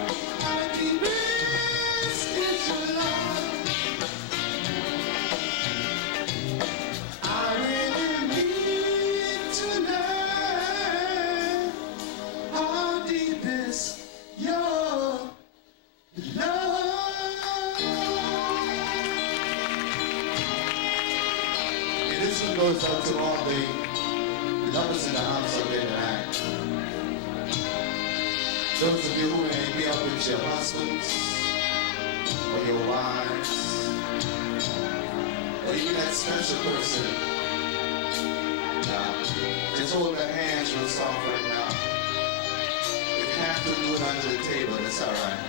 how deep is your love. I really need to know, how deep is your love. And this one goes out to all the lovers in the house of their act. Those of you who may be up with your husbands or your wives, or even that special person, just hold their hands motivational song right now. If you have to do it under the table, that's all right.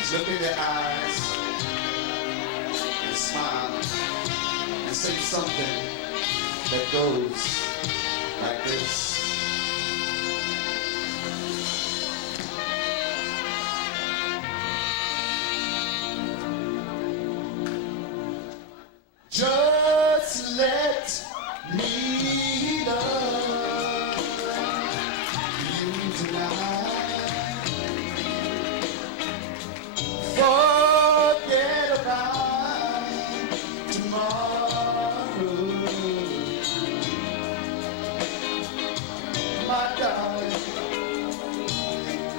Just look in their eyes and smile and say something that goes like this. Just let me love you tonight. Forget about tomorrow. My darling,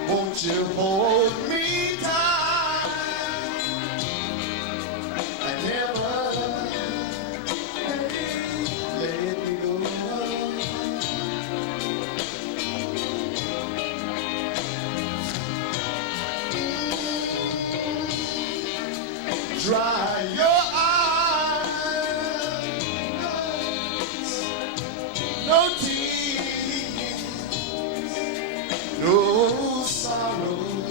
won't you hold me tight and never let me go. Dry your eyes, no tears, no sorrows.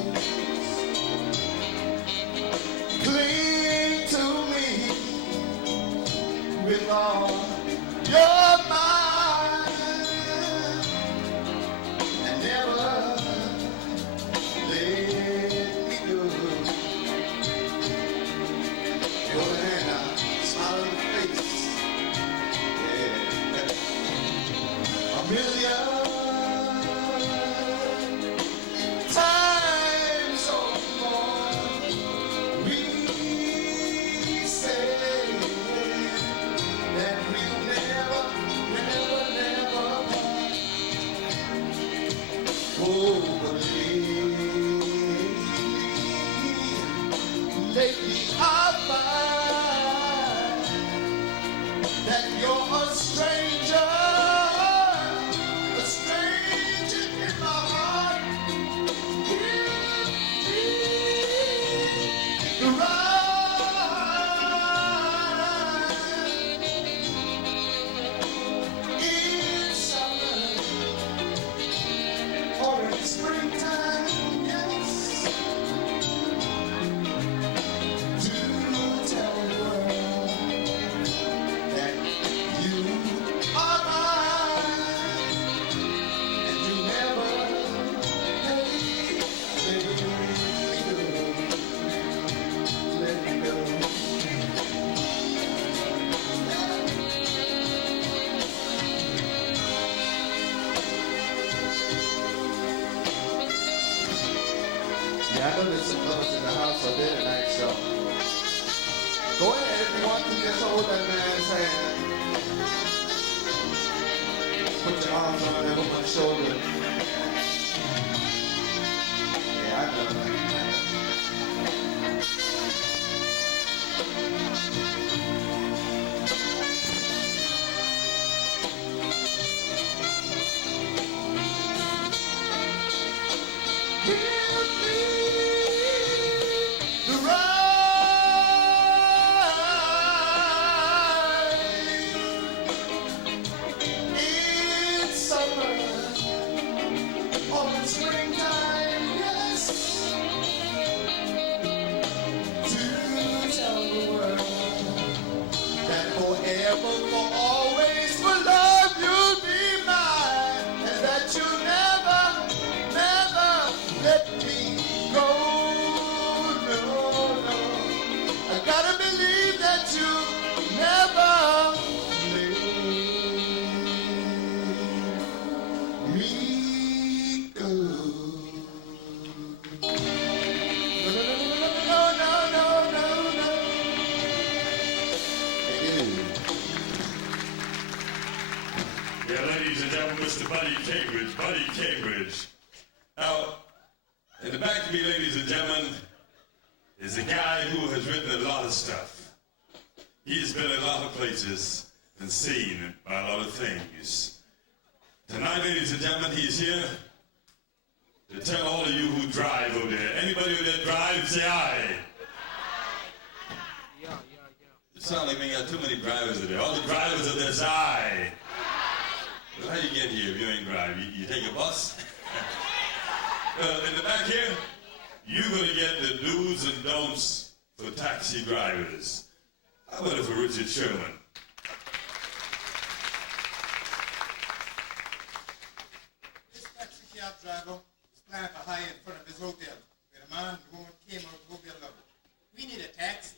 Cling to me with all your might and never let me go. Hold your hand now, smile in the face. Yeah. A million times or more, we say that we'll never, never, never part. Oh, but lately I find that you're a stranger in my heart. The ride in summer or in springtime, yes. Do tell the world that you are mine, and you never let me go. Yeah, I know there's some lovers in the house out there tonight, so go ahead if you want to, just hold that man's hand. Put your arms on him over my shoulder. Yeah, I know that. For always, for love, you'll be mine, and that you never, never let me go. No, no, I gotta believe that you never let me go. No, no, no, no, no, no. Yeah, ladies and gentlemen, Mr. Buddy Cambridge. Buddy Cambridge. Now, in the back of me, ladies and gentlemen, is a guy who has written a lot of stuff. He's been in a lot of places and seen by a lot of things. Tonight, ladies and gentlemen, he's here to tell all of you who drive over there. Anybody over there drive, say aye. It sounds like we got too many drivers over there. All the drivers over there say aye. how you get here if you ain't drive? You take a bus? In the back here, you're going to get the do's and don'ts for taxi drivers. How about it for Richard Sherman? This taxi cab driver was planning to hire in front of his hotel, where the man and the woman came out of the hotel lobby. We need a taxi.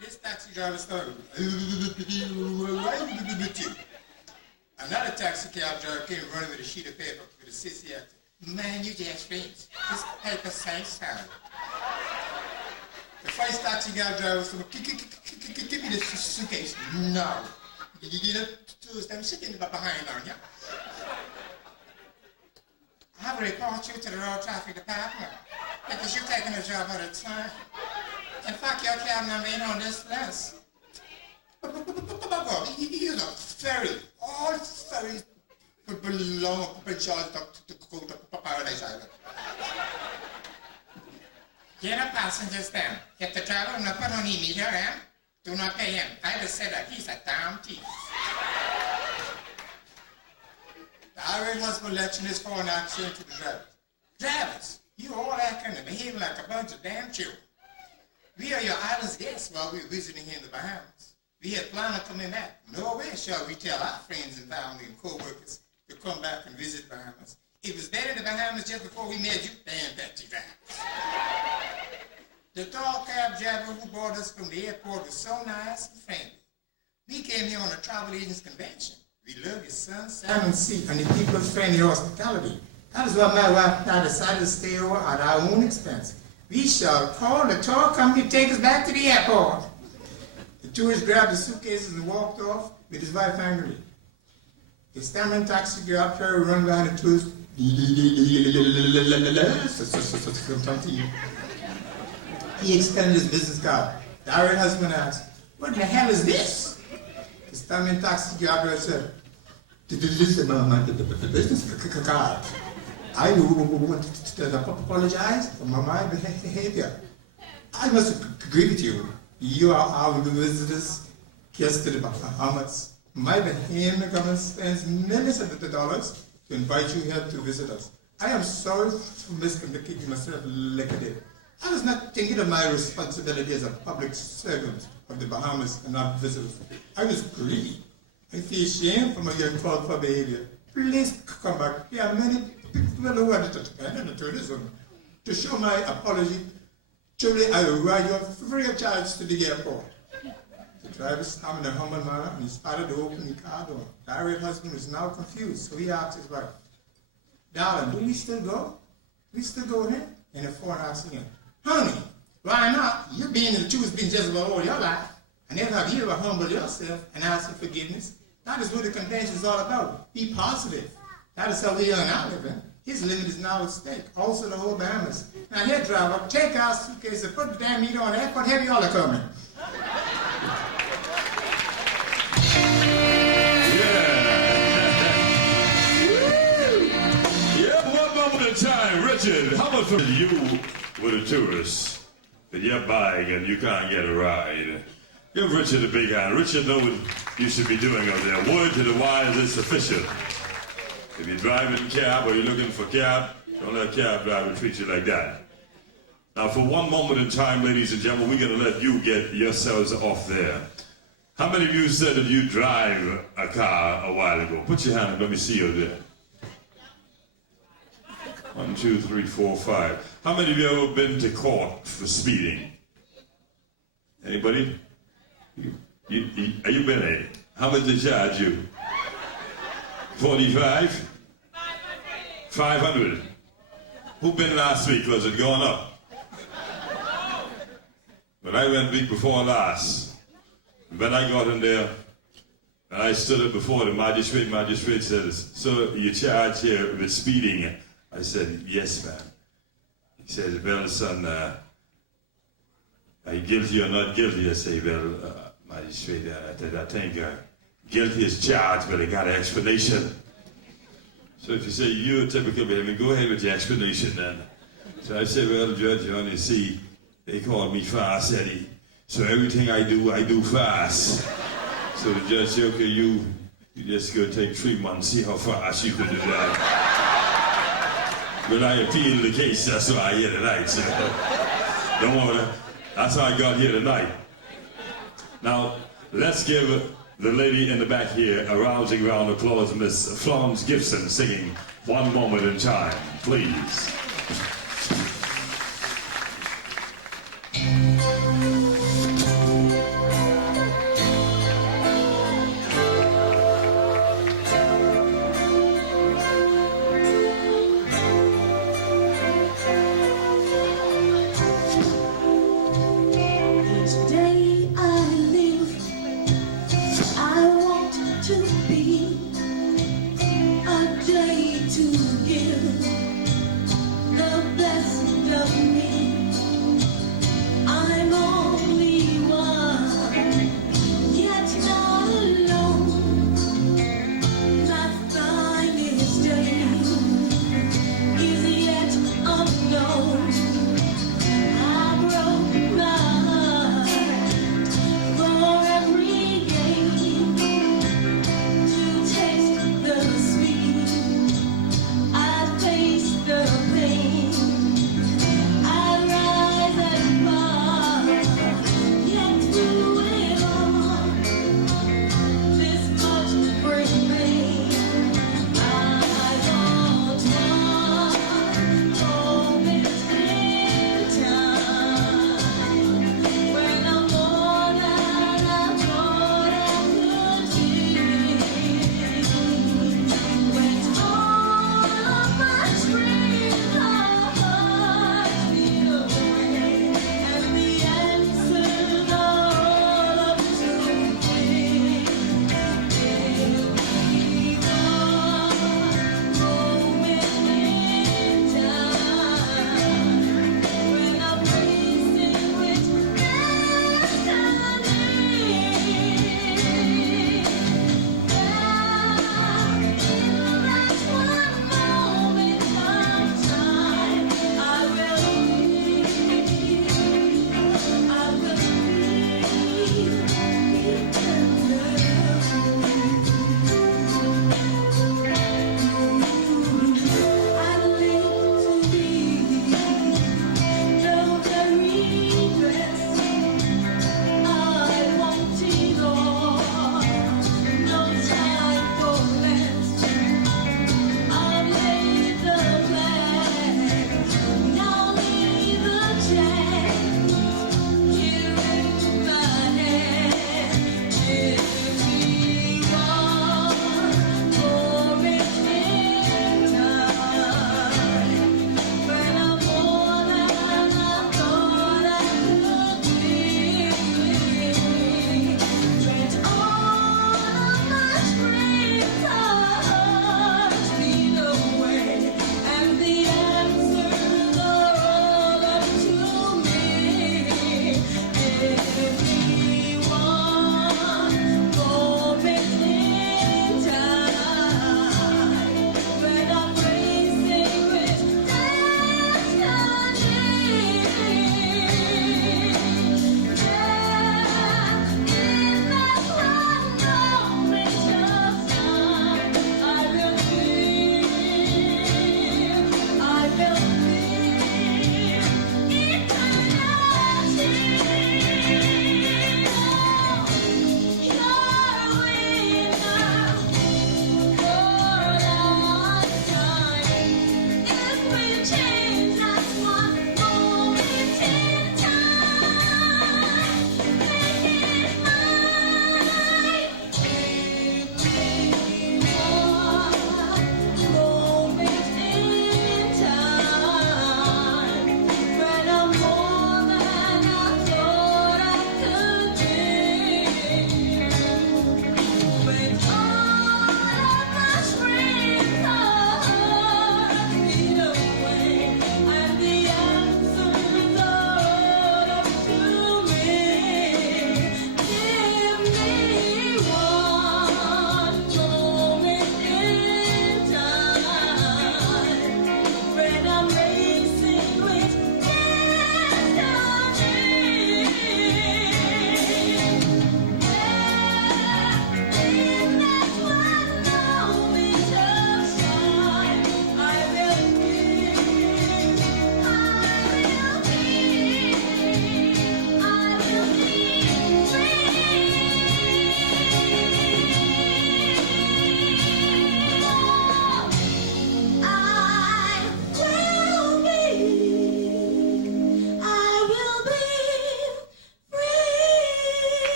This taxi driver started. Another taxi cab driver came running with a sheet of paper with a sissy accent. Man, you just friends. This paper says so. The first taxi cab driver said, give me the suitcase. No. You know, I'm sitting behind on you. I have to report you to the road traffic department because you're taking a job at a time. In fact, your cab number ain't on this list. You're a ferry. All ferries belong to go to Paradise Island. Get a passenger stand. If the driver not put on meter and do not pay him. I just said that he's a damn thief. The irate husband lectured his foreign accent to the drivers. Drivers, you all acting and behaving like a bunch of damn children. We are your island's guests while we're visiting here in the Bahamas. We had planned on coming back. No way shall we tell our friends and family and co-workers to come back and visit Bahamas. It was there in the Bahamas just before we met you, damn taxi drivers. The tall cab driver who brought us from the airport was so nice and friendly. We came here on a travel agents convention. We love your sun, salmon sea, and the people's friendly hospitality. That is why my wife and I decided to stay over at our own expense. We shall call the tour company to take us back to the airport. The tourist grabbed the suitcases and walked off with his wife angrily. The stammering taxi driver run by the tourist. He extended his business card. The irate husband asked, "What the hell is this?" The stammering taxi driver said, "This is my business card. I want to apologize for my behavior. I must agree with you. You are our visitors, guests to the Bahamas. My Bahamian government spends millions of dollars to invite you here to visit us. I am sorry for misconducting myself like I did. I was not thinking of my responsibility as a public servant of the Bahamas and not visitors. I was greedy. I feel shame for my uncalled for behavior. Please come back. There are many people who are dependent on tourism. To show my apology, truly I will ride you free of charge to the airport." The driver stammered in a humble manner and he started to open the car door. The irate husband was now confused, so he asked his wife, "Darling, do we still go? We still go with him?" In a foreign accent. "Honey, why not? You've been in the truth been just about all your life. And never have you ever humbled yourself and asked for forgiveness. That is what the convention is all about. Be positive. That is how we are now living. His limit is now at stake. Also the whole Bahamas. Now here, driver, take our suitcase and put the damn meter on the airport. Have you all are coming." Yeah, one moment at a time. Richard, how much for you with a tourist that you're buying and you can't get a ride? Give Richard a big hand. Richard knows what you should be doing out there. Word to the wise, it's official. If you're driving a cab or you're looking for a cab, don't let a cab driver treat you like that. Now, for one moment in time, ladies and gentlemen, we're going to let you get yourselves off there. How many of you said that you drive a car a while ago? Put your hand up. Let me see you there. 1, 2, 3, 4, 5. How many of you ever been to court for speeding? Anybody? Are you been at it? How much they charge you? 45? 500. Who been last week? Was it going up? But I went week before last. When I got in there, and I stood up before the magistrate says, "So you charge here with speeding?" I said, "Yes, ma'am." He says, "Well, son, are you guilty or not guilty?" I say, "Well, magistrate, I think guilty is charged, but I got an explanation." So if you say you're a typical baby, go ahead with your explanation then. So I say, "Well, Judge, you only see, they call me Fast Eddie. So everything I do fast." So the judge said, "Okay, you You just go take 3 months, see how fast you can do that. But I appeal the case, that's why I'm here tonight. So don't worry, that's how I got here tonight. Now, let's give the lady in the back here a rousing round of applause, Miss Florence Gibson, singing One Moment in Time, please. Each day I live, I want to be a day to give the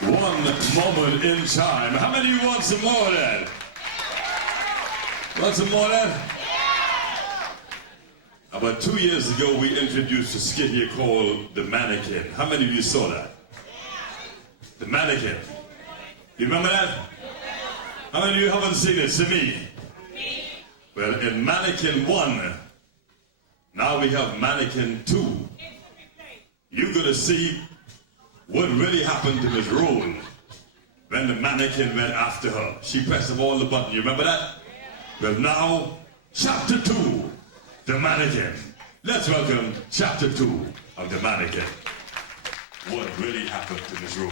One moment in time. How many of you want some more of that? Want some more of that? About 2 years ago, we introduced a skit here called The Mannequin. How many of you saw that? The Mannequin. You remember that? How many of you haven't seen it? To me. Well, in Mannequin 1, now we have Mannequin 2. You're going to see what really happened to Miss Roll when the mannequin went after her. She pressed of all the buttons. You remember that? Well, now, Chapter 2, The Mannequin. Let's welcome Chapter 2 of The Mannequin. What really happened to Miss Roll?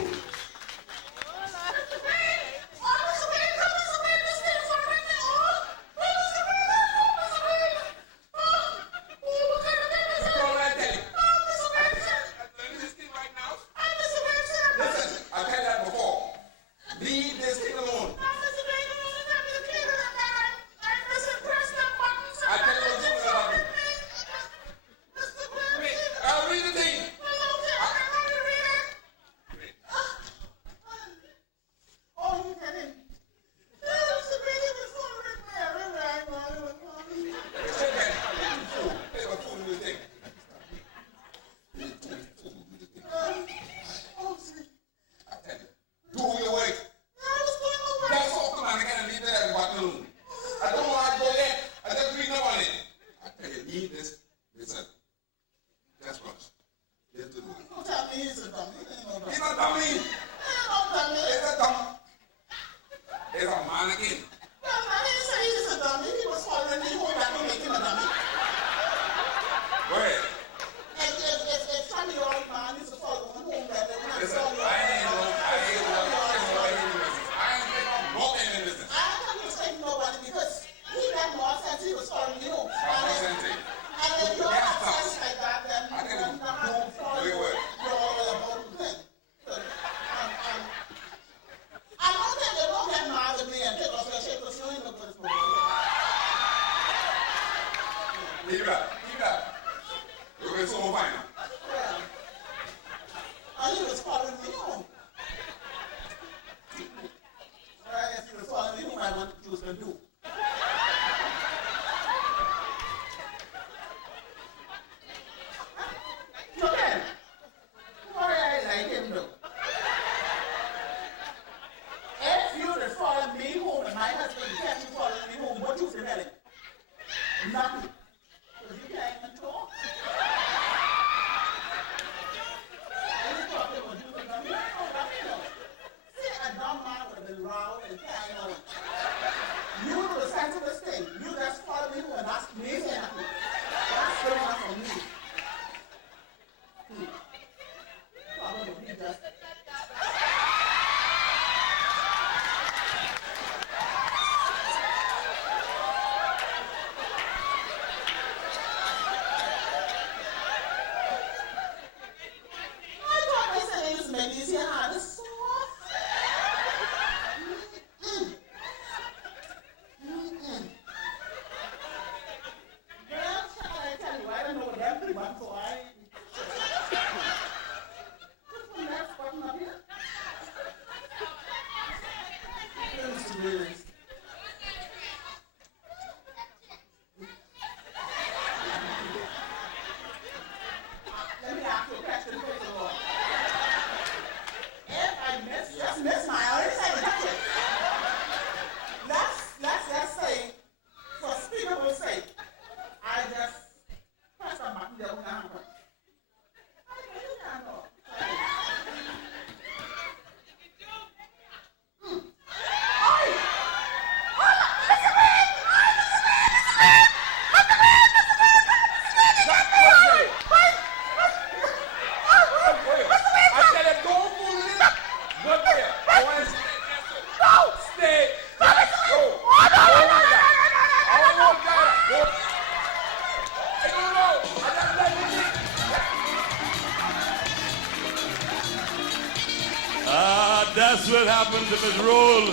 That's what happened to Miss Roll.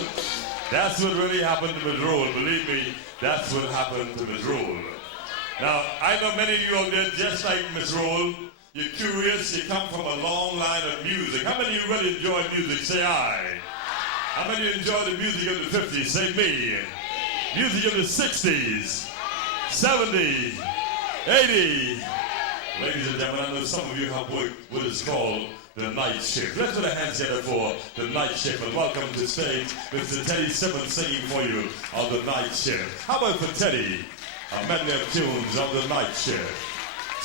That's what really happened to Miss Roll. Believe me, that's what happened to Miss Roll. Now, I know many of you out there, just like Miss Roll, You're curious, you come from a long line of music. How many of you really enjoy music? Say I. How many of you enjoy the music of the 50s? Say me. Music of the 60s, 70s, 80s. Ladies and gentlemen, I know some of you have worked what is called the night shift. Let's put a hands together for the night shift. And welcome to the stage, Mr. Teddy Simmons singing for you on the night shift. How about for Teddy? A medley of tunes on the night shift.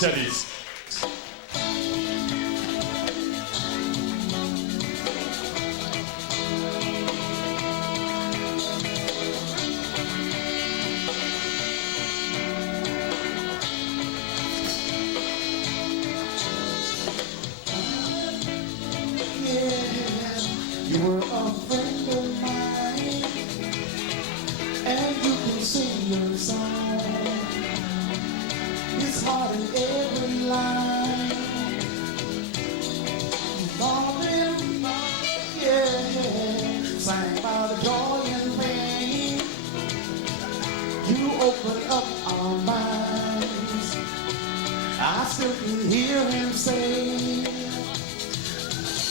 Teddy's. You were a friend of mine, and you can sing your song. It's hard in every line. Morning, yeah, sang about the joy and pain. You opened up our minds. I still can hear him say,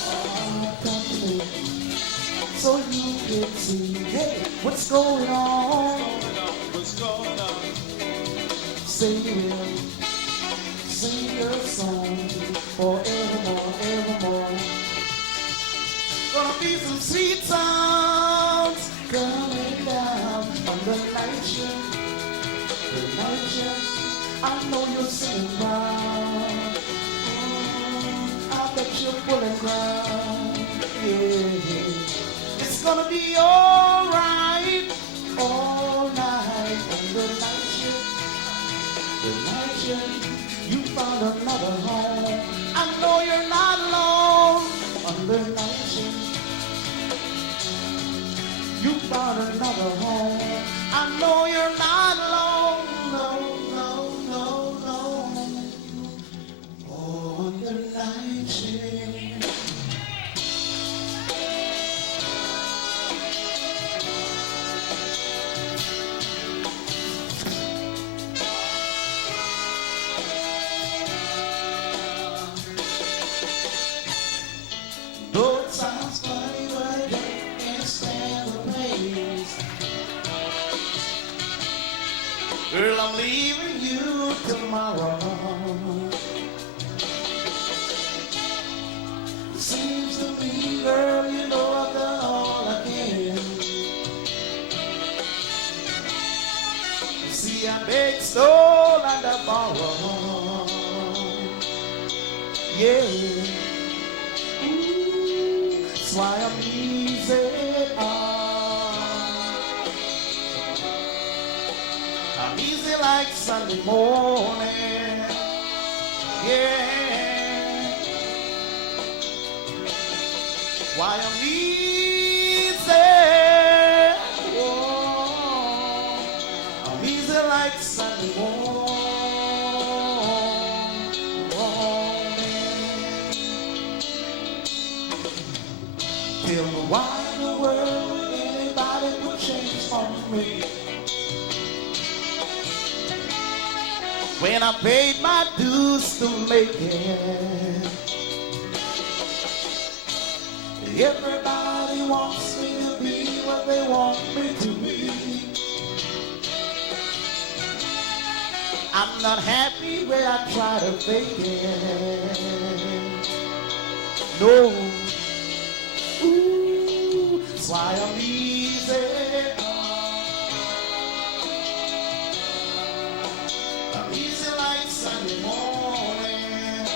"Oh, come to me." So you can see, hey, what's going on? What's going on? Say it, sing your song forevermore, evermore. Gonna be some sweet sounds coming down on the night shift. The night shift, I know you're singing proud. I bet you're pulling ground, yeah. It's gonna be alright, all night on the night shift. The night shift, you found another home. I know you're not alone on the night shift. You found another home. I know you're not alone, no, on the night shift. Though it sounds funny, but I can't stand the pain. Girl, I'm leaving you tomorrow. It seems to me, girl, you know I've done all I can. See, I begged, stole, and I borrowed. Yeah. That's why I'm easy. I'm easy like Sunday morning. Yeah. Why I'm easy. Oh, I'm easy like Sunday morning. Tell me why in the world anybody would change for me when I paid my dues to make it. Everybody wants me to be what they want me to be. I'm not happy where I try to fake it. No. Ooh, that's why I'm easy. I'm easy like Sunday morning.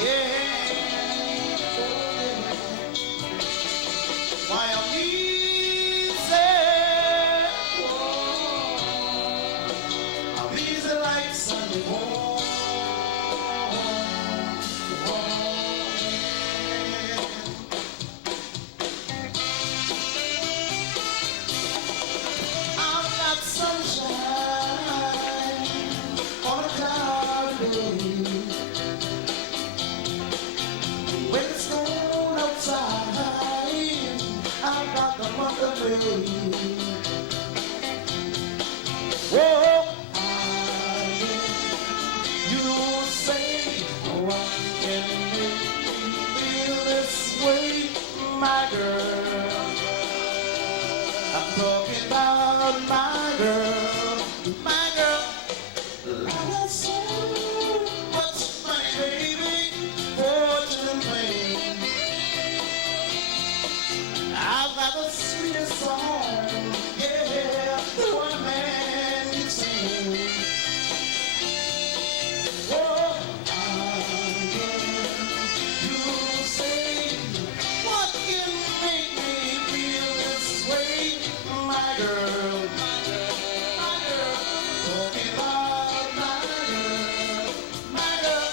Yeah. Oh, yeah. Why I'm easy. Oh, I'm easy like Sunday morning. Whoa, you say, oh, my girl. I'm talking about my girl, my girl. Like I said, what's my baby? Fortune playing. I've got the sweetest song, yeah, the one man can sing. Oh, you say, what can make me feel this way, my girl, my girl, talking about my girl, my girl.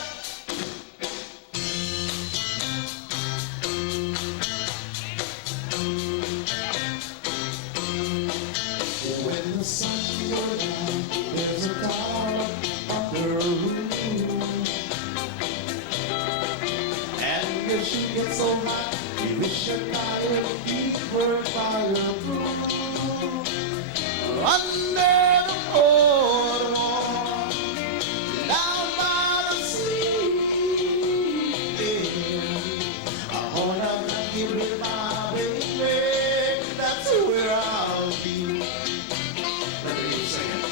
When the sun goes down, there's a cloud under a roof. And if she gets so hot, you wish your fire be burned by her broom. Under the boardwalk, down by the sea, yeah. I wanna give it my baby, that's where I'll be. Let me sing it.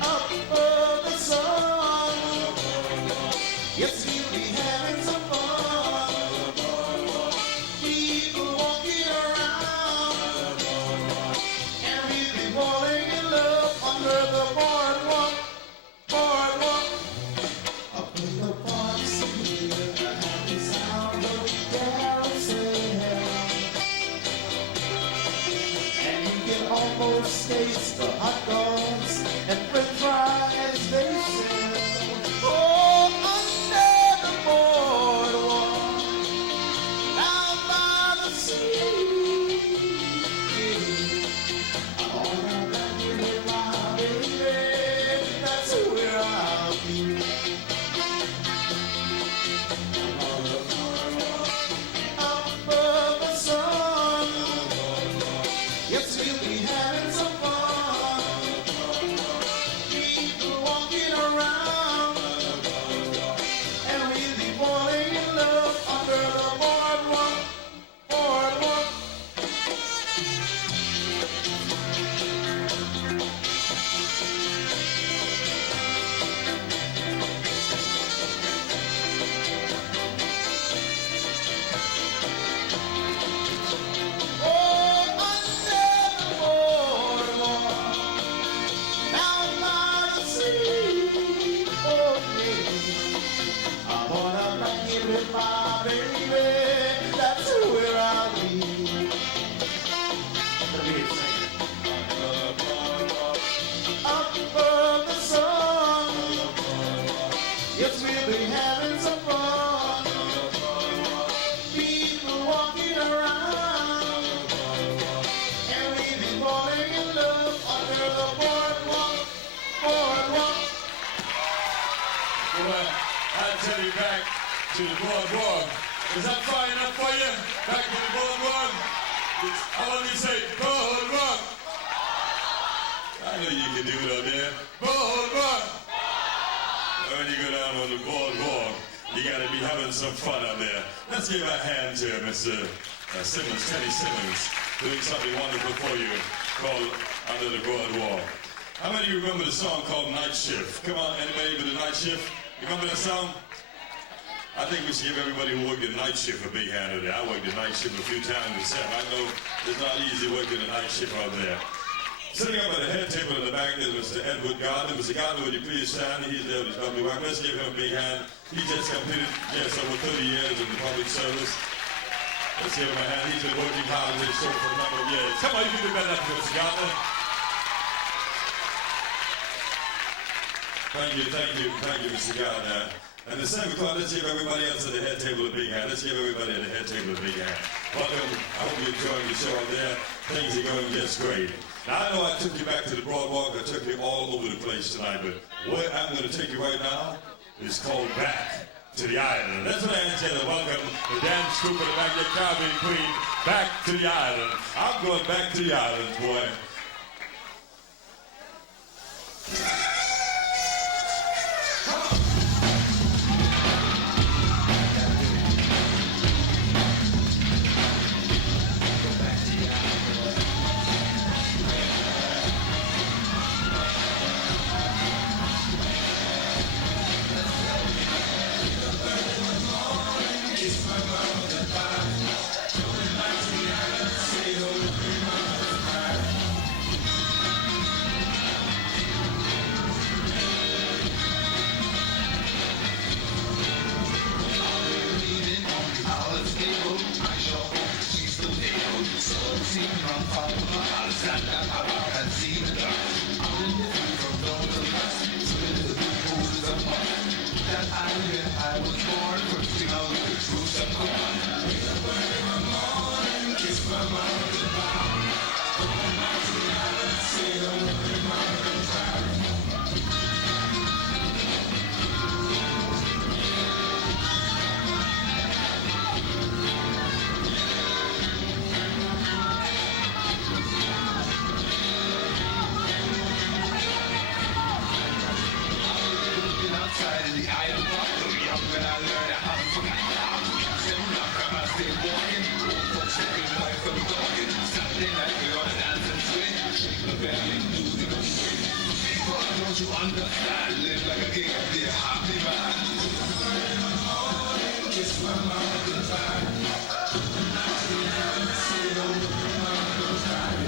Up above the sun, yes, we'll be having some fun. People walking around, and we'll be falling in love under the boardwalk, boardwalk. Up in the park, see the happy sound of carousel. And you can almost taste the hot dogs and french fries they sell. Oh, under the boardwalk, down by the sea. Yeah. I wanna give it my baby, that's where I'll be. Up above the sun, yes, we'll be having some fun. People walking around, and we'll be falling in love under the boardwalk, boardwalk. Oh, under the boardwalk, down by the sea. Oh, yeah. I wanna rock it with my baby, that's where I'll be. Let me sing it. Up above the sun, yes, we'll be having some fun. People walking around, and we'll be falling in love under the boardwalk, boardwalk. Well, I'll tell you back to the boardwalk. Is that far enough for you? Back to the boardwalk. I want you to say boardwalk. I know you can do it out there. Boardwalk. When you go down on the boardwalk, you gotta be having some fun out there. Let's give a hand to Mr. Simmons, Teddy Simmons, doing something wonderful for you called Under the Boardwalk. How many of you remember the song called Night Shift? Come on, anybody with the Night Shift? You remember that song? I think we should give everybody who worked the night shift a big hand today. I worked the night shift a few times myself. I know it's not easy working the night shift out there. Sitting up at the head table in the back there was Mr. Edward Gardner. Mr. Gardner, would you please stand? He's there with his lovely wife. Let's give him a big hand. He just completed, over 30 years in the public service. Let's give him a hand. He's been working hard on this show for a number of years. Come on, you can do better than Mr. Gardner. Thank you, Mr. Gardner. And the same o'clock, let's give everybody else at the head table a big hand. Let's give everybody at the head table a big hand. Welcome. I hope you're enjoying the show out there. Things are going just great. Now, I know I took you back to the boardwalk. I took you all over the place tonight, but where I'm going to take you right now is called Back to the Island. That's what I intend to welcome the dance troupe in the back, the Caribbean Queen, back to the island. I'm going back to the island, boy. Don't you understand? Live like a king, be a happy man. Kiss my mama goodbye. Say no to my mama goodbye.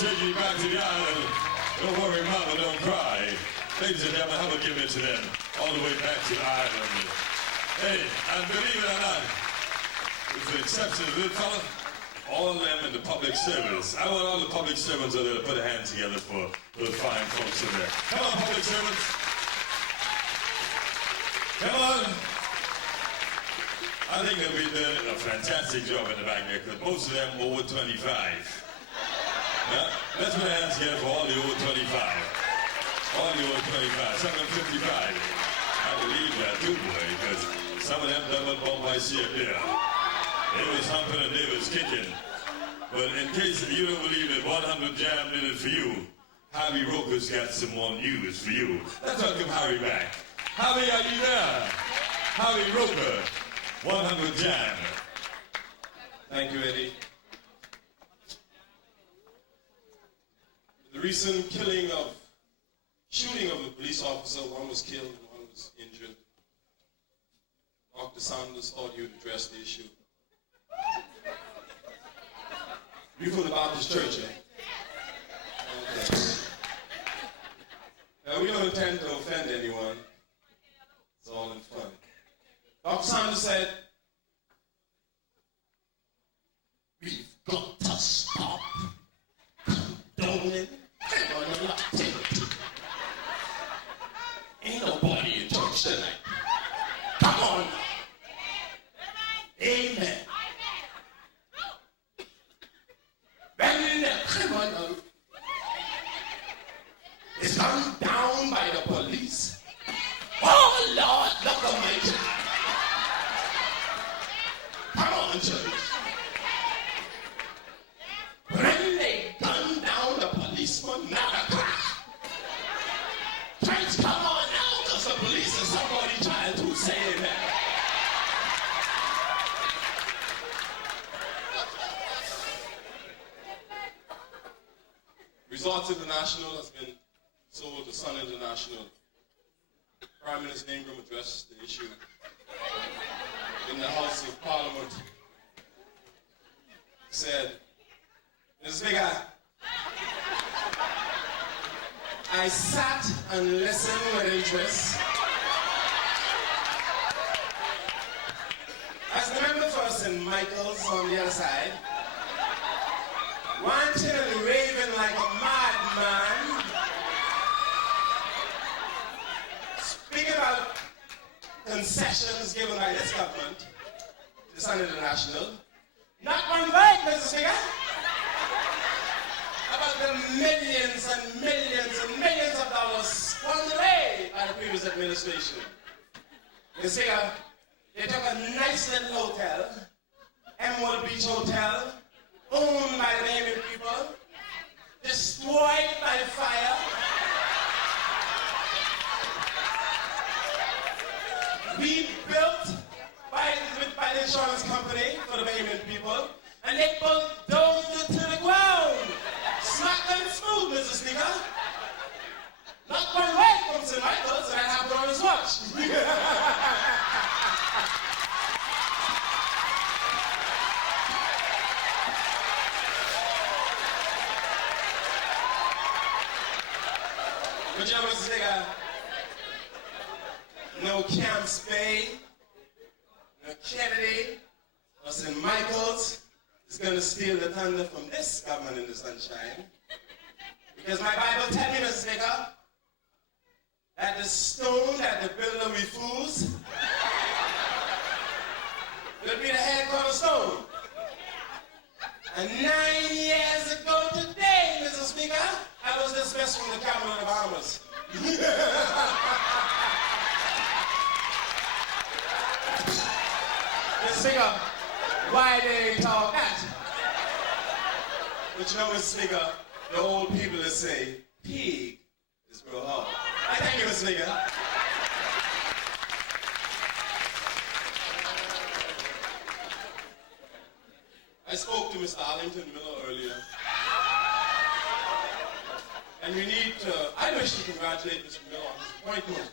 Taking you back to the island. Don't worry, mama, don't cry. Ladies and gentlemen, have a give it to them all the way back to the island. Hey, and believe it or not, with the exception of this fella, all of them in the public service. I want all the public servants out there to put a hand together for the fine folks in there. Come on, public servants. Come on. I think they'll be doing a fantastic job in the back there because most of them over 25. Now, let's put hands together for all the over 25. All the over 25. Some of them 55. I believe that too, boy, because some of them double bump I see up there. They was humping and they was kicking. But in case you don't believe that 100 Jam did it for you, Harvey Roker's got some more news for you. Let's welcome Harvey back. Harvey, are you there? Harvey Roker, 100 Jam. Thank you, Eddie. The recent shooting of a police officer, one was killed and one was injured. Dr. Sanders thought he would address the issue. You from the Baptist Church, eh? Okay. Now, we don't intend to offend anyone. It's all in fun. Dr. Sanders said, We've got to stop condoning criminal activity. Ain't nobody in church tonight. Come on. Amen. When the criminal is gunned down by the police, oh Lord, look at my child. Come on, church. When they gun down the policeman, not a crack. Church, come on now, because the police is somebody trying to say amen. Resorts International has been sold to Sun International. Prime Minister Ingram addressed the issue in the House of Parliament. He said, Mr. Speaker, I sat and listened with interest as the member for St. Michael's on the other side, ranting and raving like a madman, speaking about concessions given by this government to Sun International. Not one word, Mr. Speaker, about the millions and millions and millions of dollars squandered away by the previous administration. Mr. Speaker, they took a nice little hotel, Emerald Beach Hotel, owned by the Bahamian people, destroyed by fire. Rebuilt by the insurance company for the Bahamian people, and they bulldozed it to the ground. Smack them smooth, Mr. Speaker. Not one way from St. Michael's, and that happened on his watch. But you know, Mr. Speaker, no Camps Bay, no Kennedy, or St. Michael's is going to steal the thunder from this government in the sunshine. Because my Bible tells me, Mr. Speaker, that the stone that the builder refused will be the head cornerstone. And 9 years ago today, Mr. Speaker, I was dismissed from the cabinet of the Bahamas. Mr. Speaker, why they talk that? But you know, Mr. Speaker, the old people that say, pig is real hard. I thank you, Mr. Speaker. I spoke to Mr. Arlington Miller earlier. And we need to, I wish to congratulate Mr. Miller on his appointment.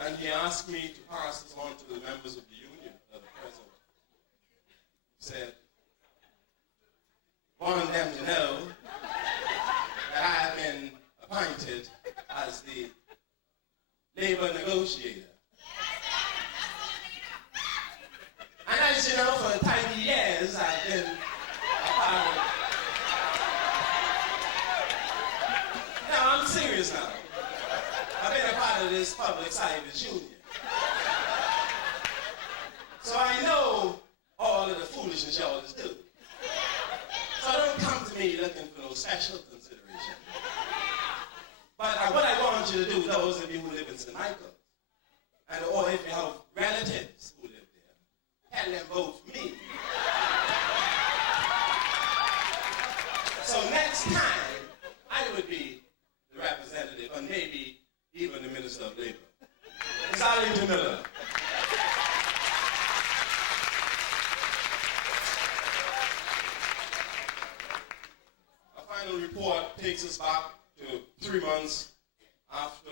And he asked me to pass this on to the members of the union that are present. He said, want them to know that I have been appointed as the labor negotiator. And as you know, for 30 years, I've been a part of. Now, I'm serious now. I've been a part of this public service union. So I know all of the foolishness y'all just do. So don't come to me looking for no special consideration. But what I want you to do, those of you who live in St. Michael, and or if you have relatives who live there, tell them vote for me. So next time Minister of Labor. Ms. Arlington Miller. A final report takes us back to 3 months after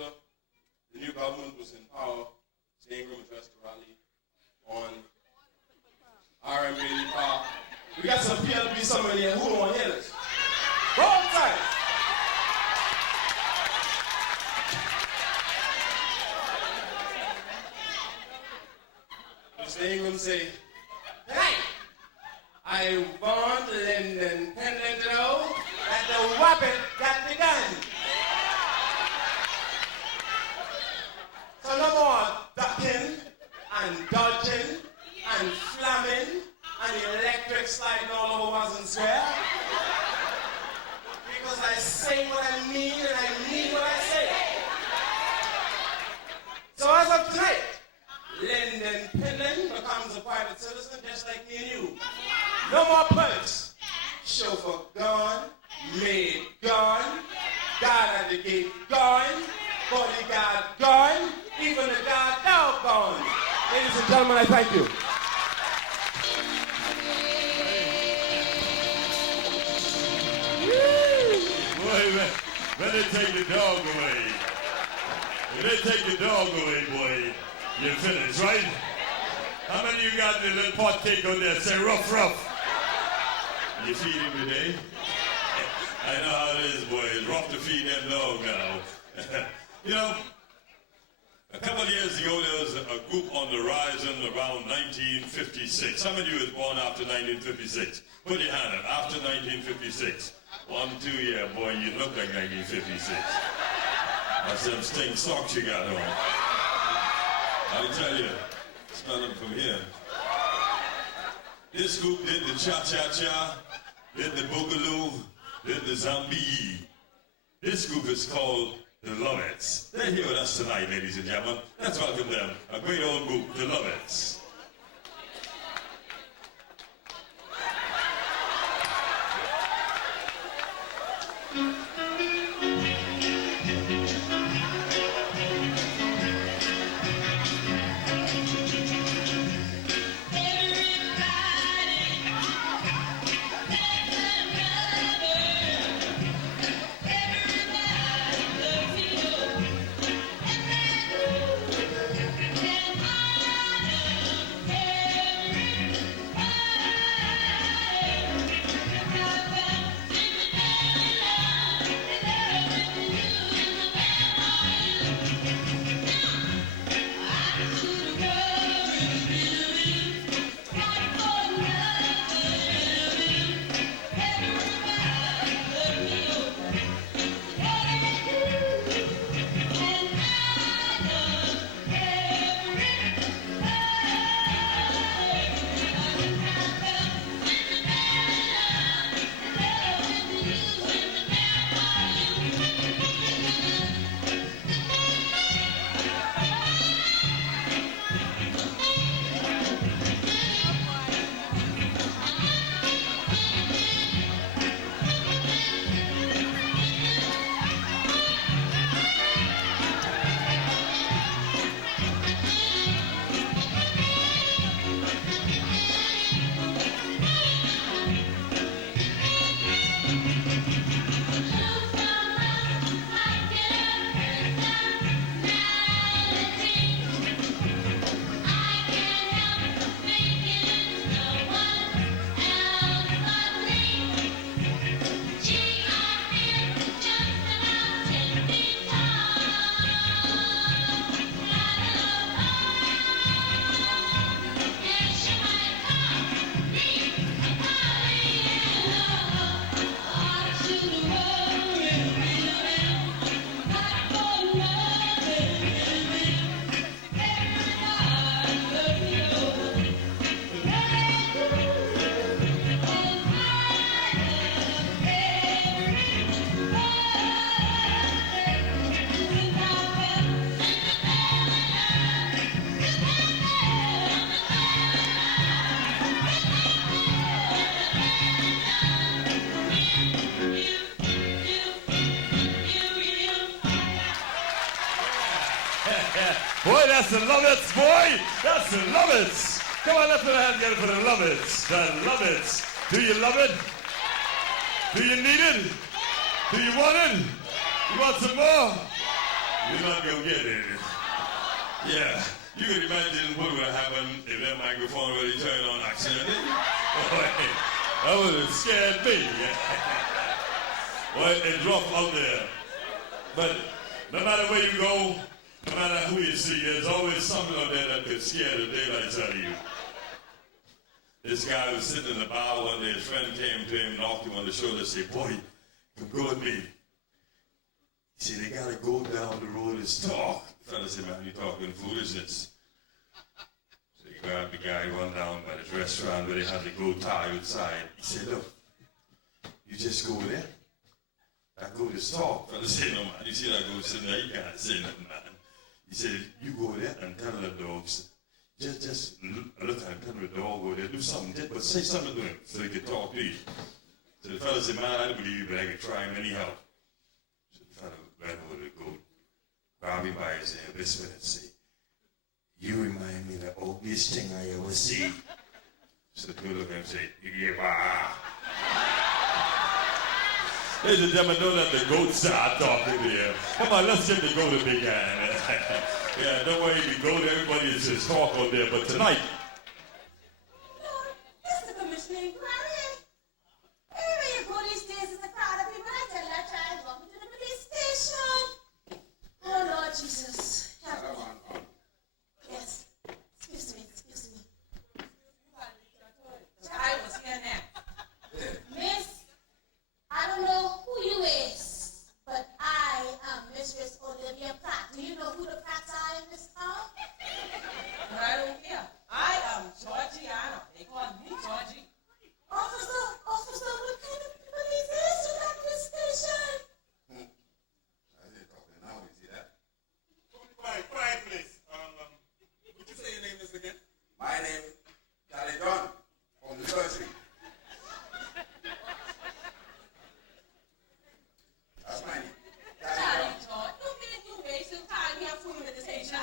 the new government was in power. Ingram addressed the rally on R.M. Park. We got some PLB somebody here who don't want to hear this. Roll time. Mr. Ingram say, "Hey, I want Lyndon Pendleton to know that the weapon got the gun." So no more ducking and dodging and flamming and electric sliding all over Washington Square. Because I say what I mean and I mean what I say. So as of tonight, Lyndon Pendleton becomes a private citizen just like me and you. No more perks. Chauffeur gone, maid gone, guard at the gate gone, bodyguard gone, even the guard dog gone. Ladies and gentlemen, I thank you. Boy, when they take the dog away, when they take the dog away, boy, you're finished, right? How many of you got the little pot cake on there? Say rough, rough. You feed him today? I know how it is, boy. It's rough to feed that dog now. You know, a couple of years ago, there was a group on the horizon around 1956. How many of you was born after 1956? Put your hand up. After 1956. 1, 2, yeah, boy, you look like 1956. That's them stink socks you got on. I'll tell you, smell them from here. This group did the cha-cha-cha, did the boogaloo, did the zombie. This group is called the Lovettes. They're here with us tonight, ladies and gentlemen. Let's welcome them. A great old group, the Lovettes. Boy, that's the Lovitz, boy. That's the Lovitz. Come on, let's put a hand together for the Lovitz. The Lovitz. Do you love it? Do you need it? Do you want it? You want some more? You're not going to get it. Yeah. You can imagine what would happen if that microphone really turned on accidentally. Boy, that would have scared me. Boy, it's rough out there. But no matter where you go, no matter who you see, there's always something out there that could scare the daylights out of you. This guy was sitting in the bar one day, his friend came to him, knocked him on the shoulder, and said, boy, come go with me. He said, they gotta go down the road and talk. The fella said, man, you talking foolishness. So he grabbed the guy, run down by the restaurant where they had the go tie outside. He said, look, you just go there. I go to talk. Fella said, no, man, you see I go sitting there, you can't say nothing, man. He said, you go there and tell the dogs, just look at him, tell the dog go there, do something, but say something to him so he can talk to you. So the fella said, man, I don't believe you, but I can try him anyhow. So the fella ran over to the goat, grabbed him by his ear, whispered and said, you remind me of the ugliest thing I ever see. So the goat looked at him and said, yeah. Ladies and gentlemen, don't let the goat start talking here. Come on, let's get the goat a big hand. Yeah, don't worry, the goat, everybody is just talk out there. But tonight, Lord, this is the commissioner inquiry. Everywhere you go these days, there's a crowd of people. I tell you, I try and walk into the police station. Oh, Lord Jesus. Help me. Yes. Excuse me. I was here now. Miss, I don't know who you is, but I am Mistress Olivia Pratt. Do you know who the Pratts are in this town? I don't care. I am Georgiana. They call me Georgie. Officer, what kind of police is you at this station? I didn't talk to now, you see that? Quiet, please. Would you say your name is again? My name is Charlie John from the nursery. That's my name. Charlie George. You wasting time here fooling with the station. I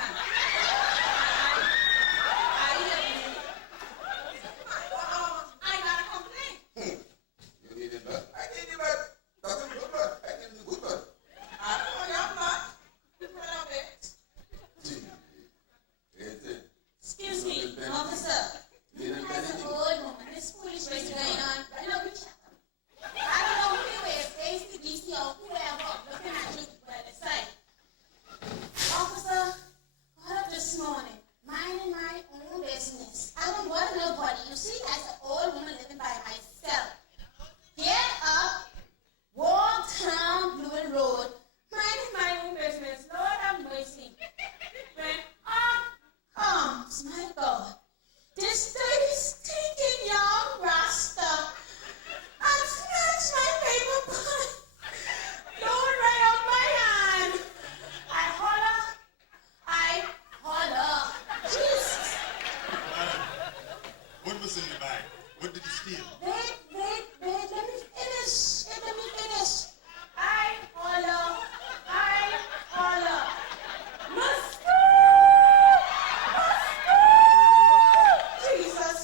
got a complaint. You need it, but I need it, but doesn't good, but I need it good, but. I don't know your blood. You put it up there. Excuse me, officer. You guys are old woman. This foolish race going on. You know, I don't know who you is, ACDC or whoever, looking at you by the side. Officer, got up this morning, minding my own business. I don't bother nobody. You see, as an old woman living by myself. Get up, walk down Blue Road, minding my own business. Lord have mercy. When up comes, my God, this dirty, stinking young rasta and snatch my paper bag. Lord, right out my hand. I holler. Jesus. What was in the bag? What did you steal? Wait, let me finish. I holler. Jesus.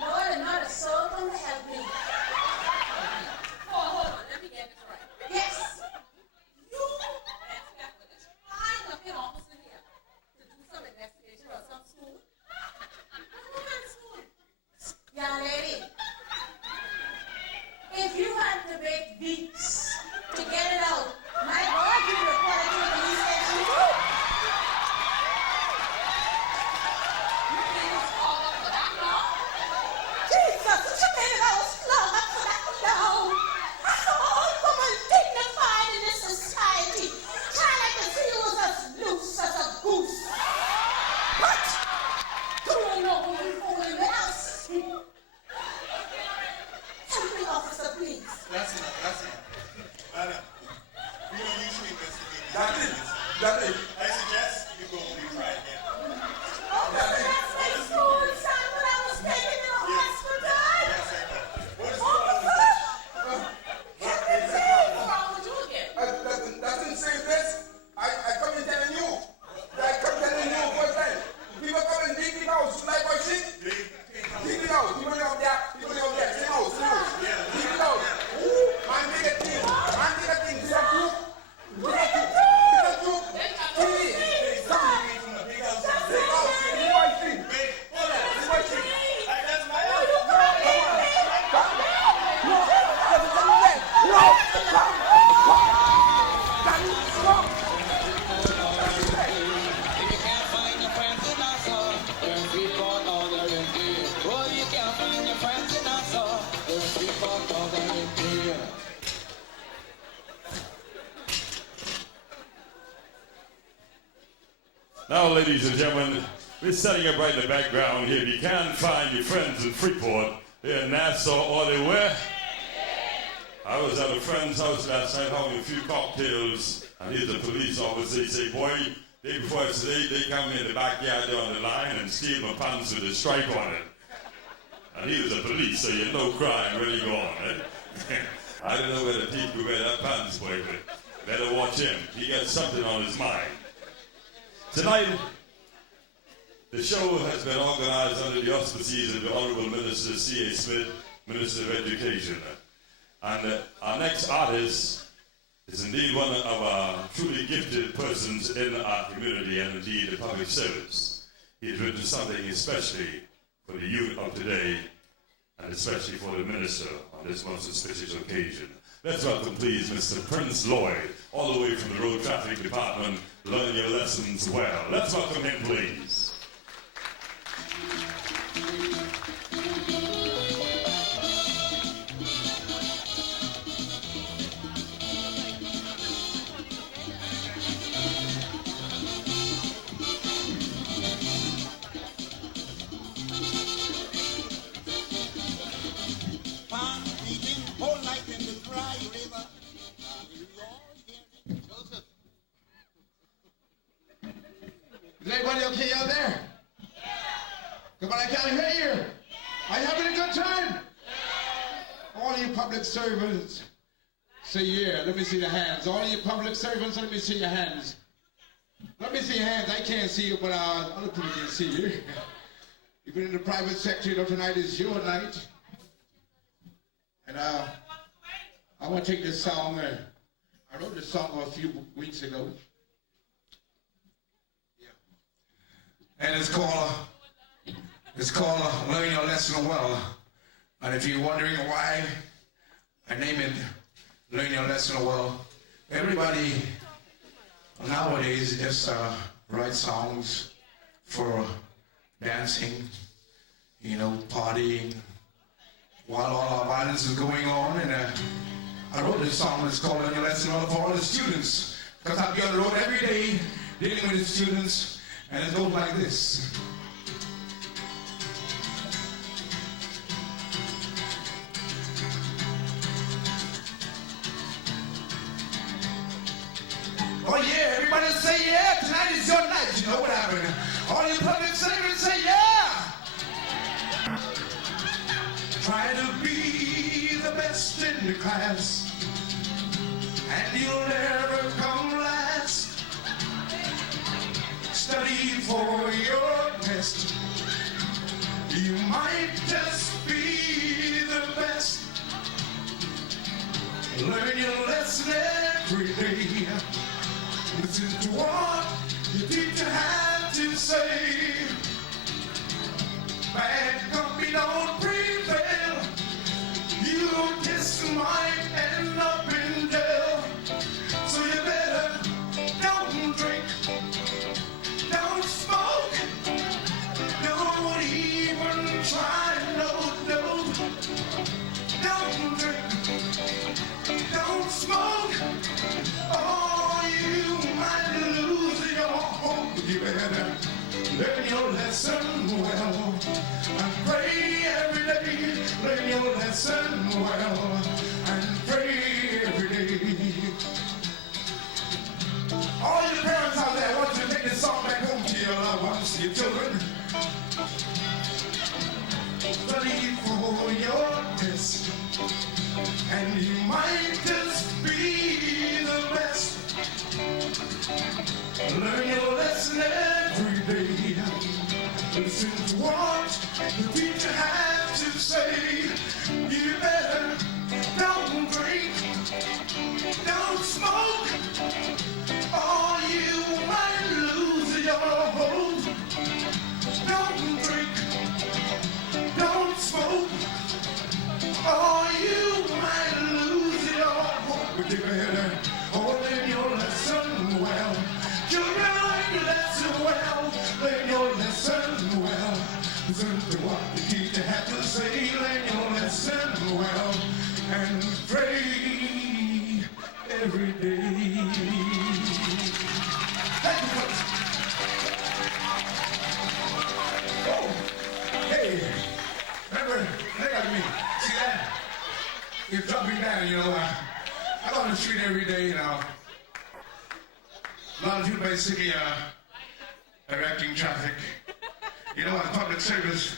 Lord, another soul come to help me. Hold on. Let me get this right. Yes. You expect with this fine looking officer here to do some investigation or some school? What kind of school? Young lady, if you had to make beats to get it out, my God, you report it to the police station. You please call up for that law? Jesus, you made it out slow. That's what I know. That's the old woman dignified in this society. Trying like to see you was as loose as a goose. What? Do you know who you fooling with us? Help me, officer, please. That's enough. Madam, we don't usually investigate these That's it. cases. That's it. I suggest you go and try again. Officer, that's my school son when I was taken to the hospital. Yes, I know. What is the Officer! What's wrong with you again? Doesn't say this. I come and telling you. I come telling you. Now, ladies and gentlemen, we're setting up right in the background here. If you can't find your friends in Freeport, they're in Nassau or they where? I was at a friend's house last night having a few cocktails, and here's a police officer. He say, boy, day before yesterday, they come in the backyard there on the line and steal my pants with a stripe on it. And he was a police, so you know crime really go on, right? I don't know whether people wear that pants, boy, but better watch him. He got something on his mind. Tonight, the show has been organized under the auspices of the Honorable Minister C.A. Smith, Minister of Education. And our next artist is indeed one of our truly gifted persons in our community and indeed the public service. He's written something especially for the youth of today and especially for the minister on this most auspicious occasion. Let's welcome, please, Mr. Prince Lloyd, all the way from the Road Traffic Department, learn your lessons well. Let's welcome him, please. Is everybody okay out there? Come on, I can't hear you. Are you having a good time? All you public servants, say yeah. Let me see the hands. All you public servants, let me see your hands. Let me see your hands. I can't see you, but other people can see you. You've been in the private sector, you know, tonight is your night. And I want to take this song. I wrote this song a few weeks ago. And it's called Learn Your Lesson Well. And if you're wondering why I name it Learn Your Lesson Well, everybody nowadays just write songs for dancing, you know, partying, while all our violence is going on. And I wrote this song, it's called Learn Your Lesson Well, for all the students, because I'll be on the road every day dealing with the students. And it goes like this. Oh yeah, everybody say yeah, tonight is your night. You know what happened? All you public servants say yeah. Try to be the best in the class, and you'll never come last. Study for your test. You might just be the best. Learn your lesson every day. Listen to what your teacher had to say. Bad company don't prevail. You just might end up in jail. So you better don't drink. Don't smoke, don't even try, no, don't drink, don't smoke, or you might lose your hope. You better learn your lesson well, and pray every day, learn your lesson well, and pray every day. All your parents out there, I want you to take this song back home to your loved ones, your children. Study for your test, and you might just be the best. Learn your lesson every day. Listen to what the teacher has to say. You better don't drink, don't smoke, or you might lose your hope. Don't drink, don't smoke, or you might lose your hope. But you better learn your lesson well. Children, learn your lesson well. Learn your lesson well. Listen to what the teacher had to say. Learn your lesson well, and pray every day. Thank you, folks. I'll be down, you know. I go on the street every day, you know. A lot of people basically directing traffic. You know, as public service,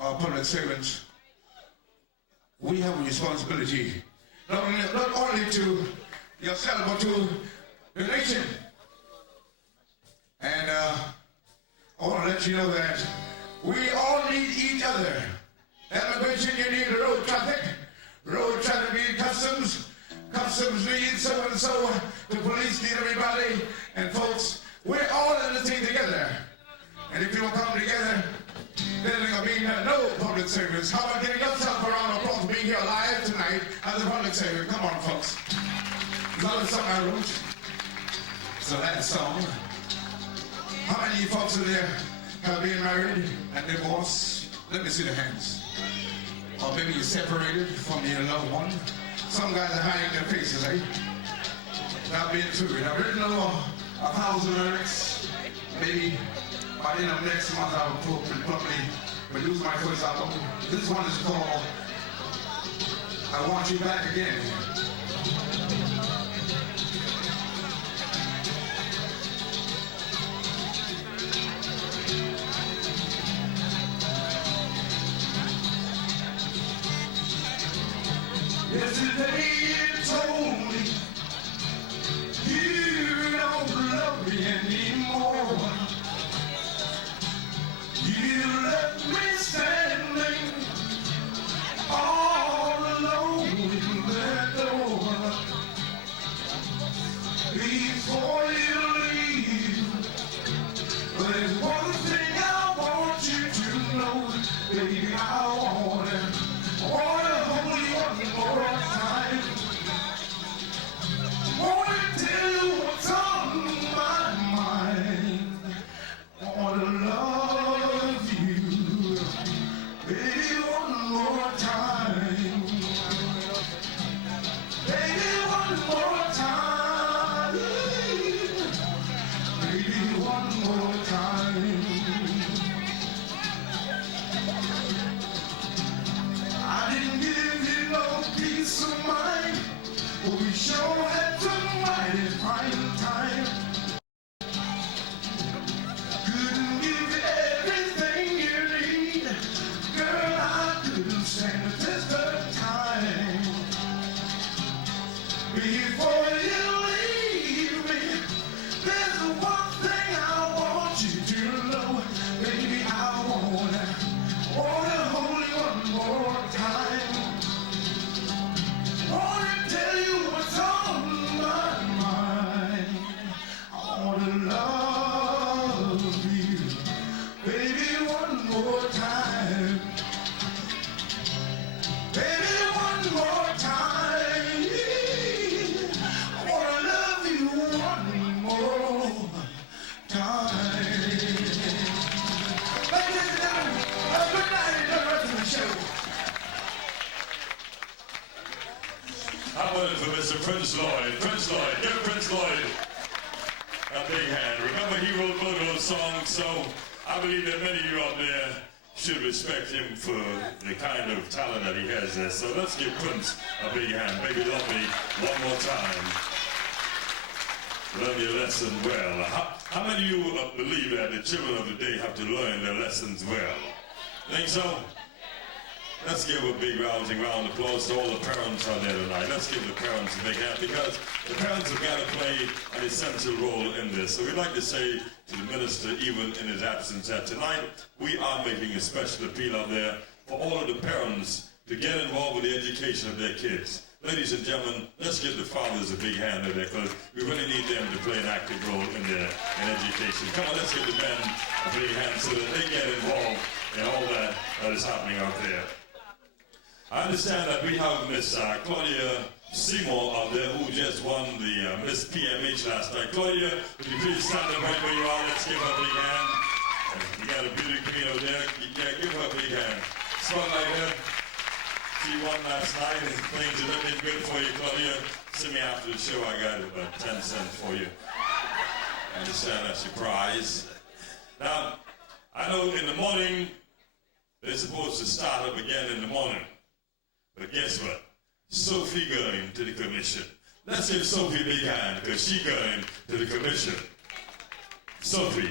or public servants, we have a responsibility, not only to yourself, but to the nation. And I want to let you know that we all need each other. Immigration, you need the road traffic need customs, customs need so-and-so, the police need everybody, and folks, we're all in this thing together. And if you don't come together, then there's going to be no public service. How about getting yourself a round of applause for being here live tonight as a public service? Come on, folks. Another song I wrote. It's the last song. How many of you folks in there have been married and divorced? Let me see the hands. Or maybe you're separated from your loved one. Some guys are hiding their faces, eh? I've been through it. I've written over 1,000 lyrics. Maybe by the end of next month I will probably produce my first album. This one is called I Want You Back Again. Yesterday you told me you don't love me anymore. You left me standing all alone in that door. Before you leave, there's one thing I want you to know, baby. I want to hold you one more time. Want to tell you what's on my mind. Want to love you, baby, one more time. Baby, one more time. Baby, one more time. I didn't give you no peace of mind, but we sure had some mighty fine time. Couldn't give you everything you need, girl, I couldn't stand the test of time. Before you leave me, there's one thing I want you to know, baby. I wanna hold you one more time. Wanna tell you what's on my mind. I wanna love you, baby, one more time. Baby, one more time. I wanna love you one more time. Ladies and gentlemen, good night and the rest of the show. How about it for Mr. Prince Lloyd? Prince Lloyd, give Prince Lloyd a big hand. Remember, he wrote both of those songs, so I believe that many of you out there should respect him for the kind of talent that he has there. So let's give Prince a big hand. Baby, love me one more time. Learn your lesson well. How many of you believe that the children of the day have to learn their lessons well? Think so? Let's give a big rousing round of applause to all the parents out there tonight. Let's give the parents a big hand, because the parents have got to play an essential role in this. So we'd like to say to the minister, even in his absence, that tonight we are making a special appeal out there for all of the parents to get involved with the education of their kids. Ladies and gentlemen, let's give the fathers a big hand out there, because we really need them to play an active role in education. Come on, let's give the men a big hand so that they get involved in all that is happening out there. I understand that we have Miss Claudia Seymour out there, who just won the Miss PMH last night. Claudia, would you please stand up right where you are? Let's give her a big hand. You got a beauty queen out there. Yeah, give her a big hand. Spotlight her. She won last night, and things are looking good for you, Claudia. See me after the show. I got about 10 cents for you. I understand that's your prize. Now, I know in the morning, they're supposed to start up again in the morning. But guess what? Sophie going to the commission. Let's give Sophie a big hand because she going to the commission. Sophie.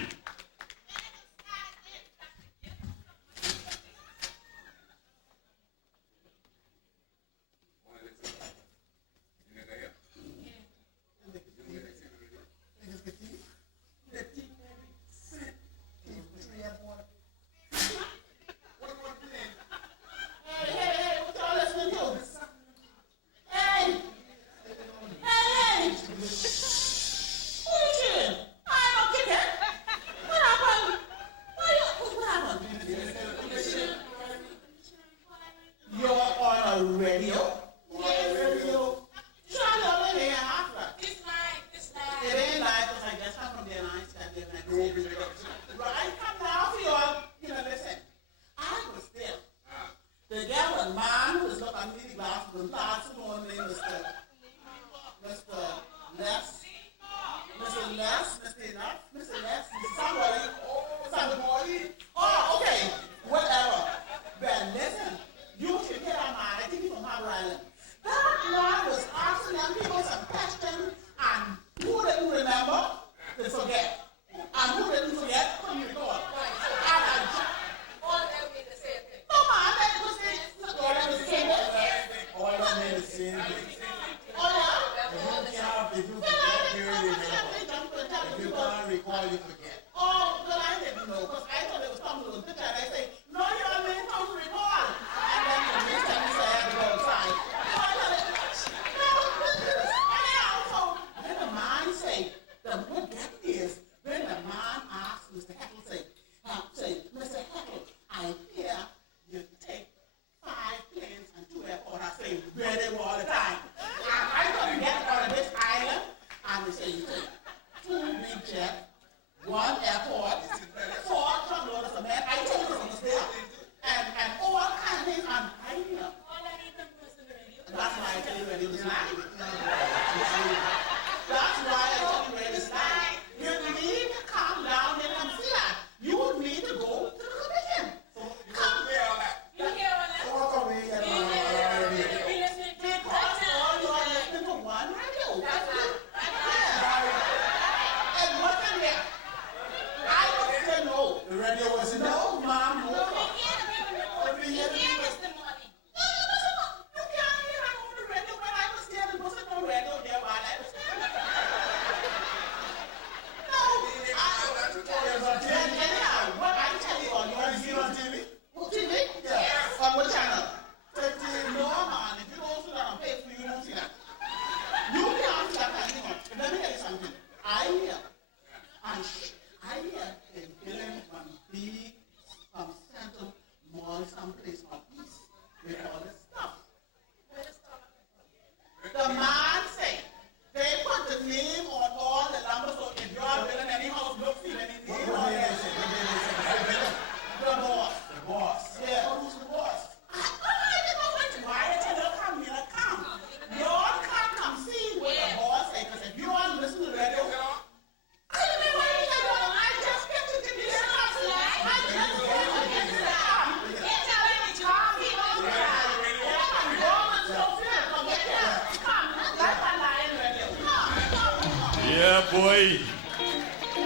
Boy,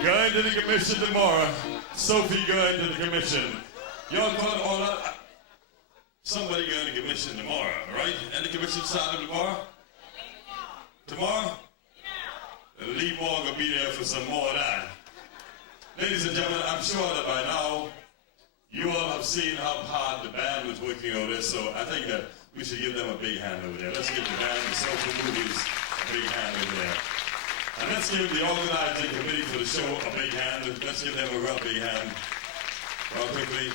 going to the commission tomorrow. Sophie going to the commission. Y'all caught all that? Somebody going to the commission tomorrow, right? And the commission started tomorrow? Tomorrow? Lee Moore will be there for some more of that. Ladies and gentlemen, I'm sure that by now you all have seen how hard the band was working on this, so I think that we should give them a big hand over there. Let's give the band, the Soulful Movies, a big hand over there. And let's give the organizing committee for the show a big hand. Let's give them a real big hand. Real quickly.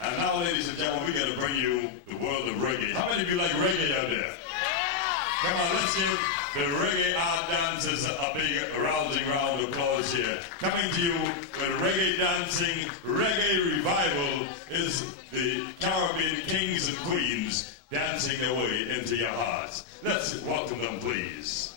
And now, ladies and gentlemen, we're going to bring you the world of reggae. How many of you like reggae out there? Come on, let's give the reggae art dancers a big rousing round of applause here. Coming to you with reggae dancing, reggae revival is the Caribbean kings and queens dancing their way into your hearts. Let's welcome them, please.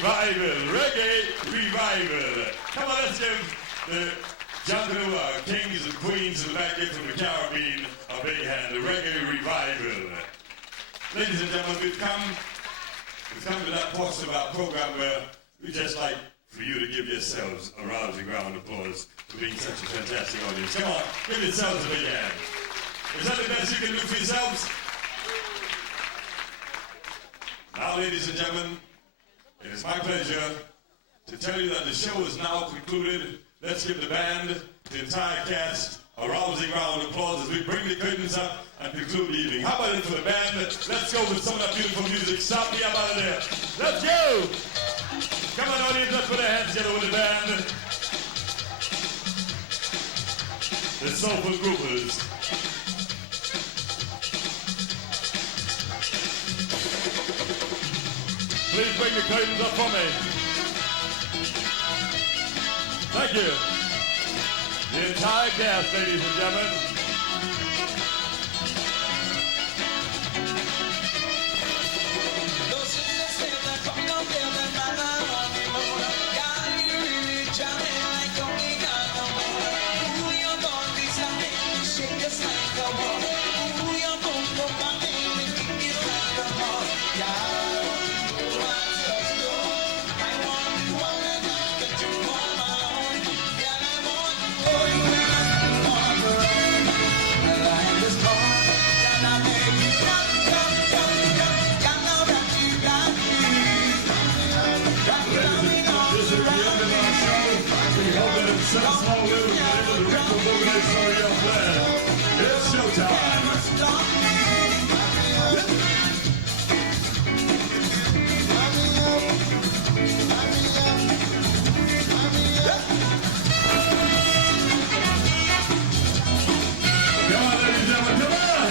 revival. Reggae revival. Come on, let's give the jungle kings and queens and back from the Caribbean a big hand. The reggae revival. Ladies and gentlemen, we've come to that portion of our program where we just like for you to give yourselves a rousing round of applause for being such a fantastic audience. Come on, give yourselves a big hand. Is that the best you can do for yourselves? Now, ladies and gentlemen, it is my pleasure to tell you that the show is now concluded. Let's give the band, the entire cast, a rousing round of applause as we bring the curtains up and conclude the evening. How about it for the band? Let's go with some of that beautiful music. Stop me up out of there. Let's go! Come on, audience, let's put our hands together with the band. The Soulful Groupers. Please bring the curtains up for me. Thank you. The entire cast, ladies and gentlemen. Some small little it's showtime. Come on, ladies and gentlemen, come on!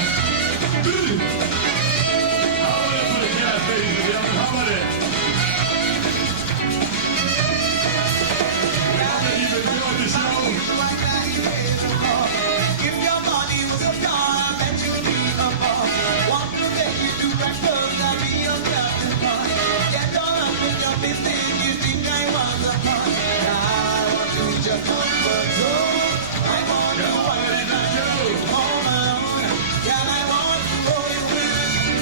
How about it for the cast, ladies and gentlemen? How about it? We hope that you've enjoyed the show. If your money was a car, I bet you'd be a boss. Want to make you do breakfast, I'll be your captain boss. Get on up with your business, you think I was a boss. Now I want to reach a comfort zone. I want to want to be home alone. Can I want to go with you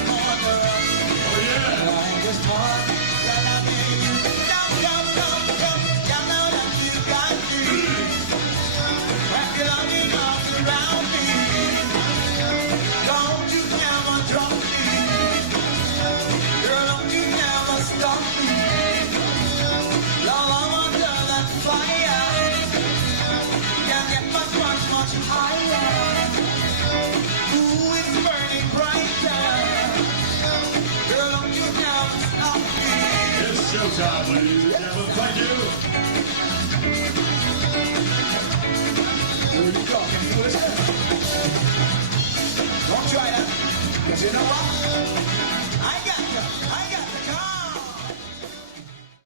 on the run? Oh yeah. I'm just one, can I make you come, come now that you got me. Wrap your loving arms around me. Don't you ever drop me. Girl, don't you ever stop me. Love, I'm under that fire. Can't get much higher. Ooh, it's burning brighter. Girl, don't you ever stop me. It's showtime, ladies and gentlemen. Thank you. Who you talking to, is it? Don't try that, 'cause you know what?